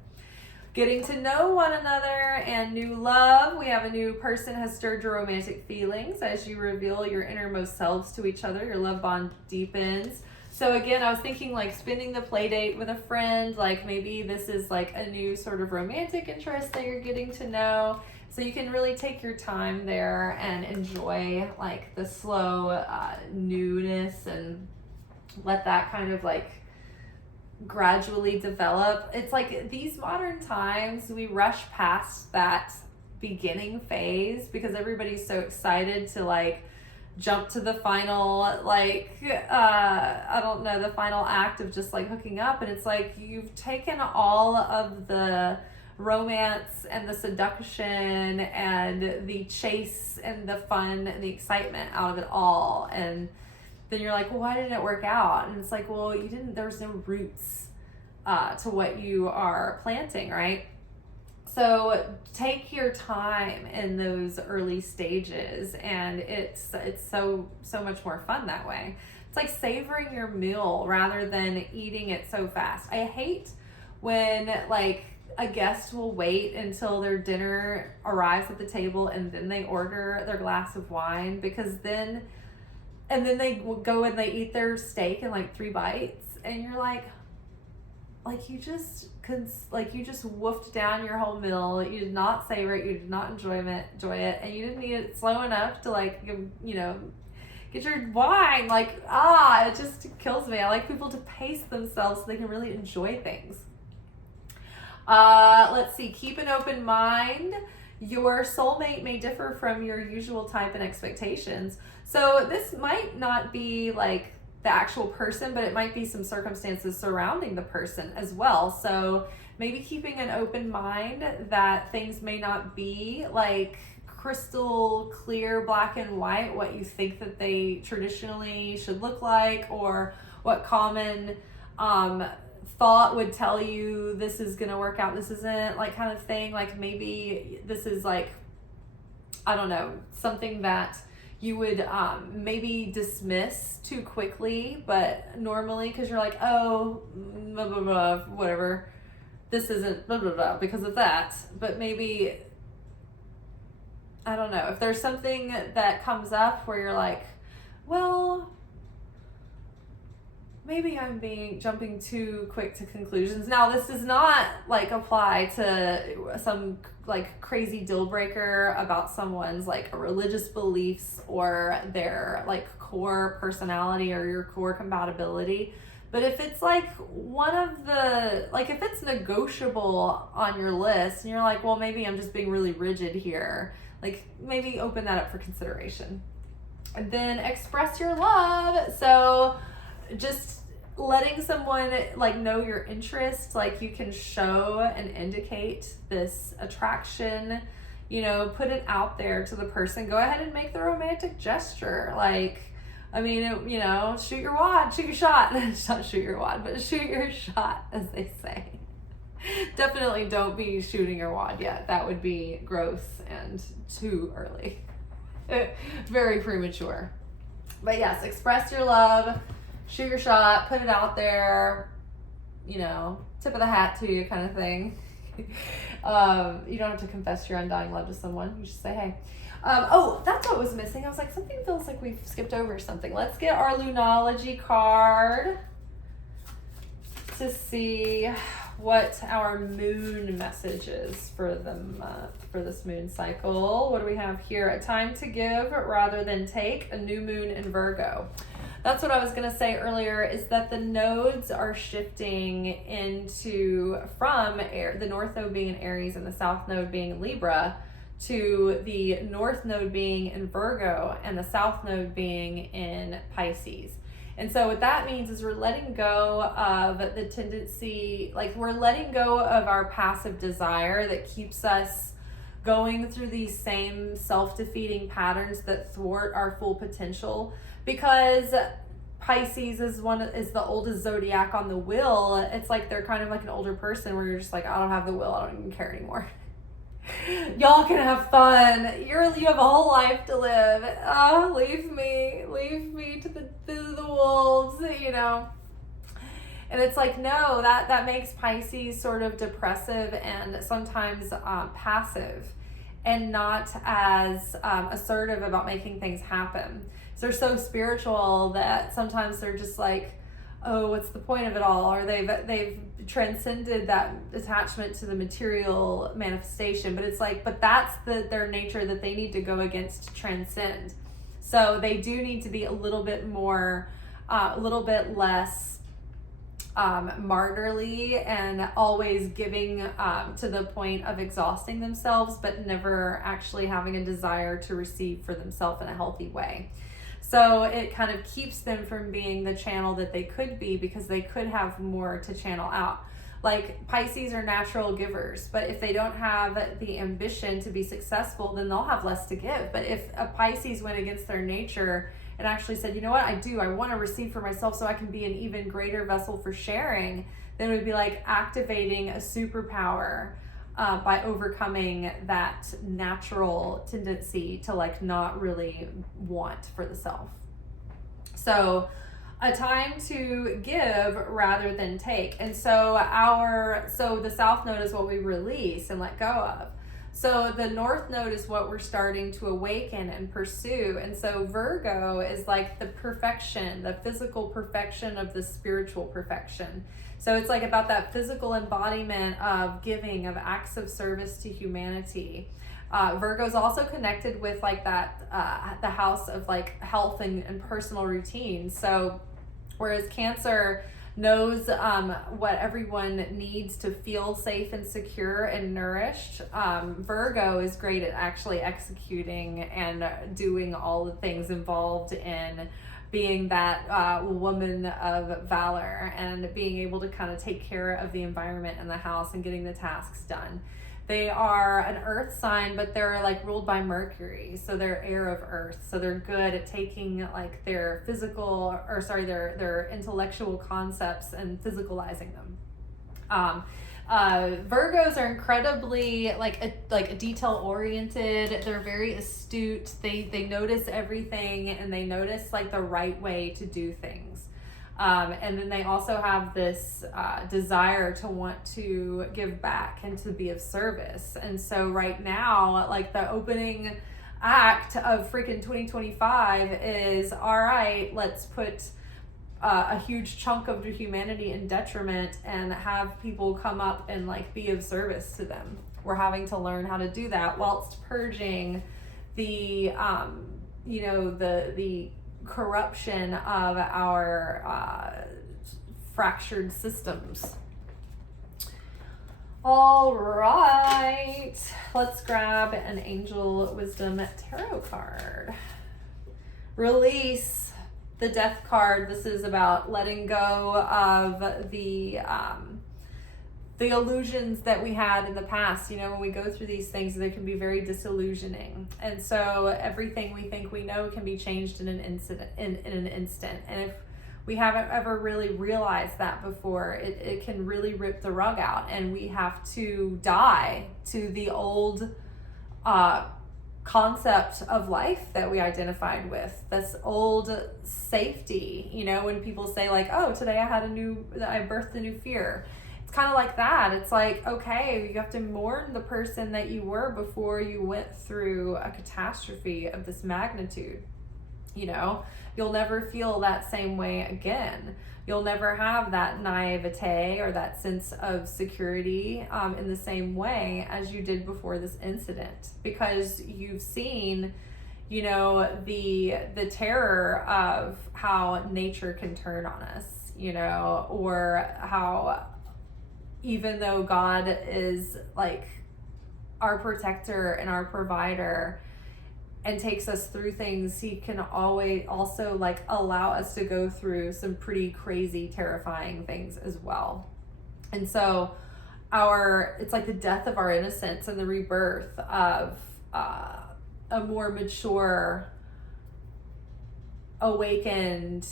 Getting to know one another and new love. We have a new person has stirred your romantic feelings. As you reveal your innermost selves to each other, your love bond deepens. So again, I was thinking like spending the play date with a friend, like maybe this is like a new sort of romantic interest that you're getting to know. So you can really take your time there and enjoy like the slow newness, and let that kind of like gradually develop. It's like these modern times, we rush past that beginning phase because everybody's so excited to like jump to the final, like, I don't know, the final act of just like hooking up. And it's like, you've taken all of the romance and the seduction and the chase and the fun and the excitement out of it all. And then you're like, well, why didn't it work out? And it's like, well, you didn't, there was no roots to what you are planting, right? So take your time in those early stages, and it's so much more fun that way. It's like savoring your meal rather than eating it so fast. I hate when like a guest will wait until their dinner arrives at the table and then they order their glass of wine, because then they will go and they eat their steak in like 3 bites, and you're like you just woofed down your whole meal. You did not savor it. You did not enjoy it, and you didn't eat it slow enough to like, you know, get your wine. Like, it just kills me. I like people to pace themselves so they can really enjoy things. Let's see. Keep an open mind. Your soulmate may differ from your usual type and expectations. So this might not be like the actual person, but it might be some circumstances surrounding the person as well. So maybe keeping an open mind that things may not be like crystal clear, black and white, what you think that they traditionally should look like, or what common thought would tell you this is gonna work out, this isn't, like, kind of thing. Like maybe this is like, I don't know, something that you would maybe dismiss too quickly, but normally, because you're like, oh, blah, blah, blah, whatever, this isn't blah, blah, blah because of that. But maybe, I don't know, if there's something that comes up where you're like, well, maybe I'm jumping too quick to conclusions. Now, this does not like apply to some like crazy deal breaker about someone's like religious beliefs or their like core personality or your core compatibility. But if it's like one of the, like if it's negotiable on your list and you're like, well, maybe I'm just being really rigid here, like maybe open that up for consideration. And then express your love. So just letting someone like know your interest, like you can show and indicate this attraction, you know, put it out there to the person. Go ahead and make the romantic gesture. Like, I mean, you know, shoot your wad, shoot your shot. Not shoot your wad, but shoot your shot, as they say. Definitely don't be shooting your wad yet. That would be gross and too early. Very premature. But yes, express your love. Shoot your shot, put it out there, you know, tip of the hat to you kind of thing. You don't have to confess your undying love to someone. You just say, hey. Oh, that's what was missing. I was like, something feels like we've skipped over something. Let's get our Lunology card to see what our moon message is for the month, for this moon cycle. What do we have here? A time to give rather than take, a new moon in Virgo. That's what I was going to say earlier, is that the nodes are shifting from the north node being in Aries and the south node being in Libra, to the north node being in Virgo and the south node being in Pisces. And so what that means is we're letting go of the tendency, like we're letting go of our passive desire that keeps us going through these same self-defeating patterns that thwart our full potential. Because Pisces is the oldest zodiac on the wheel. It's like they're kind of like an older person where you're just like, I don't have the will, I don't even care anymore. Y'all can have fun. You have a whole life to live. Oh, leave me to the wolves, you know. And it's like, no, that makes Pisces sort of depressive and sometimes passive, and not as assertive about making things happen. So they're so spiritual that sometimes they're just like, oh, what's the point of it all? Or they've transcended that attachment to the material manifestation. But it's like, but that's their nature that they need to go against to transcend. So they do need to be a little bit more, a little bit less martyrly, and always giving to the point of exhausting themselves, but never actually having a desire to receive for themselves in a healthy way. So it kind of keeps them from being the channel that they could be, because they could have more to channel out. Like Pisces are natural givers, but if they don't have the ambition to be successful, then they'll have less to give. But if a Pisces went against their nature and actually said, you know what, I want to receive for myself so I can be an even greater vessel for sharing, then it would be like activating a superpower by overcoming that natural tendency to like not really want for the self. So a time to give rather than take. And so the south node is what we release and let go of. So the north node is what we're starting to awaken and pursue. And so Virgo is like the perfection, the physical perfection of the spiritual perfection. So it's like about that physical embodiment of giving, of acts of service to humanity. Virgo's also connected with like that, the house of like health and personal routine. So whereas Cancer knows what everyone needs to feel safe and secure and nourished, Virgo is great at actually executing and doing all the things involved in being that woman of valor and being able to kind of take care of the environment and the house and getting the tasks done. They are an earth sign, but they're like ruled by Mercury. So they're air of earth. So they're good at taking like their their intellectual concepts and physicalizing them. Virgos are incredibly like detail oriented. They're very astute. They notice everything, and they notice like the right way to do things. And then they also have this desire to want to give back and to be of service. And so right now, like the opening act of freaking 2025 is, all right, let's put a huge chunk of humanity in detriment and have people come up and like be of service to them. We're having to learn how to do that whilst purging the the corruption of our fractured systems. All right, let's grab an Angel Wisdom Tarot card. Release the Death card. This is about letting go of the illusions that we had in the past. You know, when we go through these things, they can be very disillusioning. And so everything we think we know can be changed in an instant. And if we haven't ever really realized that before, it can really rip the rug out. And we have to die to the old concept of life that we identified with, this old safety. You know, when people say like, oh, today I birthed a new fear. It's kind of like that. It's like, okay, you have to mourn the person that you were before you went through a catastrophe of this magnitude. You know, you'll never feel that same way again. You'll never have that naivete or that sense of security in the same way as you did before this incident, because you've seen, the terror of how nature can turn on us, or how even though God is like our protector and our provider and takes us through things, he can always also like allow us to go through some pretty crazy, terrifying things as well. And so it's like the death of our innocence and the rebirth of a more mature, awakened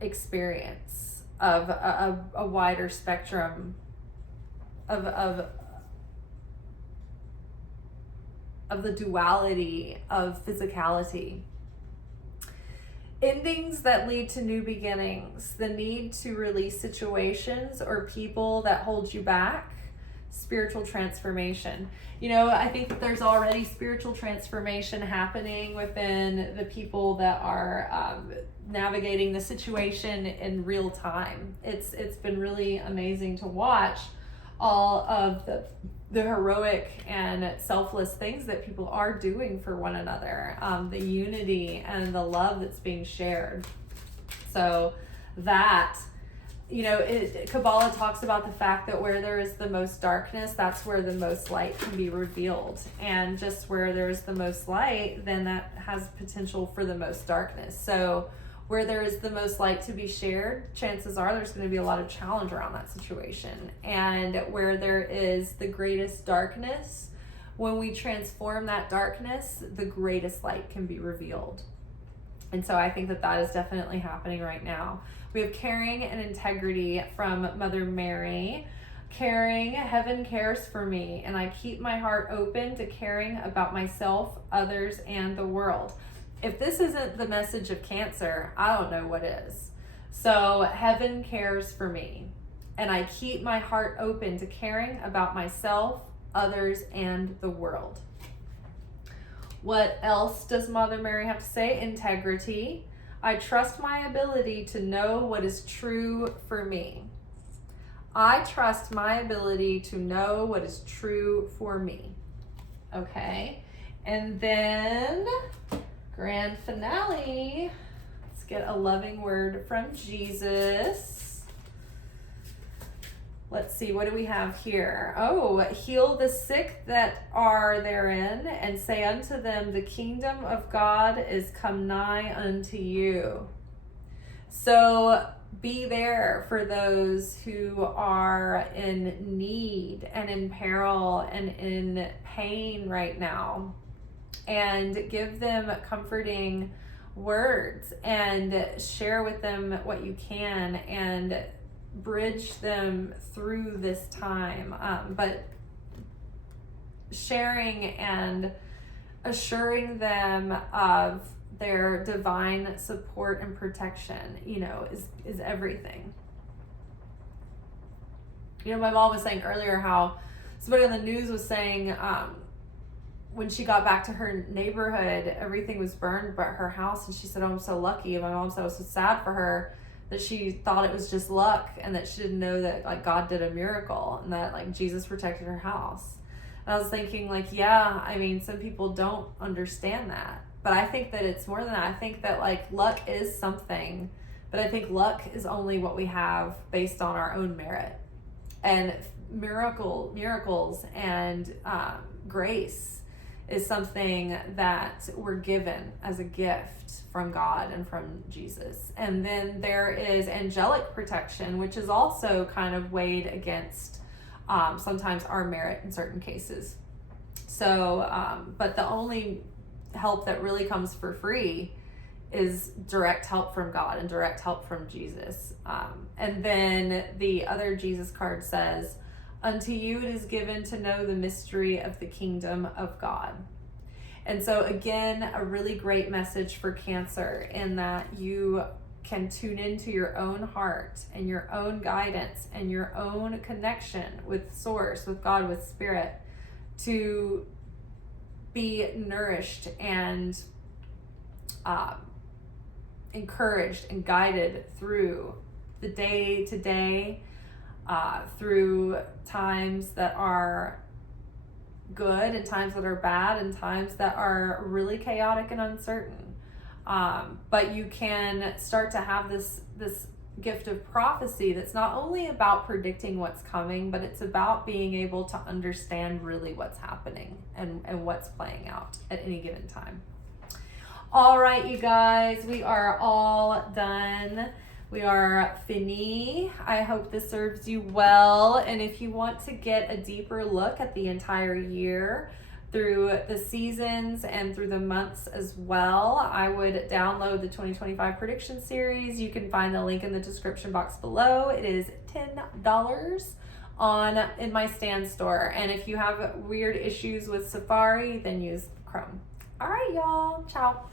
experience of a wider spectrum of the duality of physicality. Endings that lead to new beginnings, the need to release situations or people that hold you back, spiritual transformation. I think that there's already spiritual transformation happening within the people that are navigating the situation in real time. It's been really amazing to watch all of the heroic and selfless things that people are doing for one another, the unity and the love that's being shared. So that, Kabbalah talks about the fact that where there is the most darkness, that's where the most light can be revealed. And just where there's the most light, then that has potential for the most darkness. So where there is the most light to be shared, chances are there's going to be a lot of challenge around that situation. And where there is the greatest darkness, when we transform that darkness, the greatest light can be revealed. And so I think that is definitely happening right now. We have caring and integrity from Mother Mary. Caring, heaven cares for me, and I keep my heart open to caring about myself, others, and the world. If this isn't the message of Cancer, I don't know what is. So heaven cares for me, and I keep my heart open to caring about myself, others, and the world. What else does Mother Mary have to say? Integrity. I trust my ability to know what is true for me. I trust my ability to know what is true for me. Okay. And then grand finale. Let's get a loving word from Jesus. Let's see, what do we have here? Oh, heal the sick that are therein, and say unto them, the kingdom of God is come nigh unto you. So be there for those who are in need and in peril and in pain right now, and give them comforting words and share with them what you can and bridge them through this time, but sharing and assuring them of their divine support and protection, is everything. My mom was saying earlier how somebody on the news was saying when she got back to her neighborhood, everything was burned but her house, and she said, oh, I'm so lucky. And my mom said it was so sad for her that she thought it was just luck, and that she didn't know that like God did a miracle and that like Jesus protected her house. And I was thinking like, yeah, I mean, some people don't understand that, but I think that it's more than that. I think that like luck is something, but I think luck is only what we have based on our own merit, and miracles and grace is something that we're given as a gift from God and from Jesus. And then there is angelic protection, which is also kind of weighed against sometimes our merit in certain cases. So, but the only help that really comes for free is direct help from God and direct help from Jesus. And then the other Jesus card says, unto you it is given to know the mystery of the kingdom of God. And so again, a really great message for Cancer, in that you can tune into your own heart and your own guidance and your own connection with Source, with God, with Spirit, to be nourished and encouraged and guided through the day to day, through times that are good and times that are bad and times that are really chaotic and uncertain. But you can start to have this gift of prophecy that's not only about predicting what's coming, but it's about being able to understand really what's happening and what's playing out at any given time. All right, you guys, we are all done. We are fini. I hope this serves you well. And if you want to get a deeper look at the entire year through the seasons and through the months as well, I would download the 2025 prediction series. You can find the link in the description box below. It is $10 in my Stan store. And if you have weird issues with Safari, then use Chrome. All right, y'all. Ciao.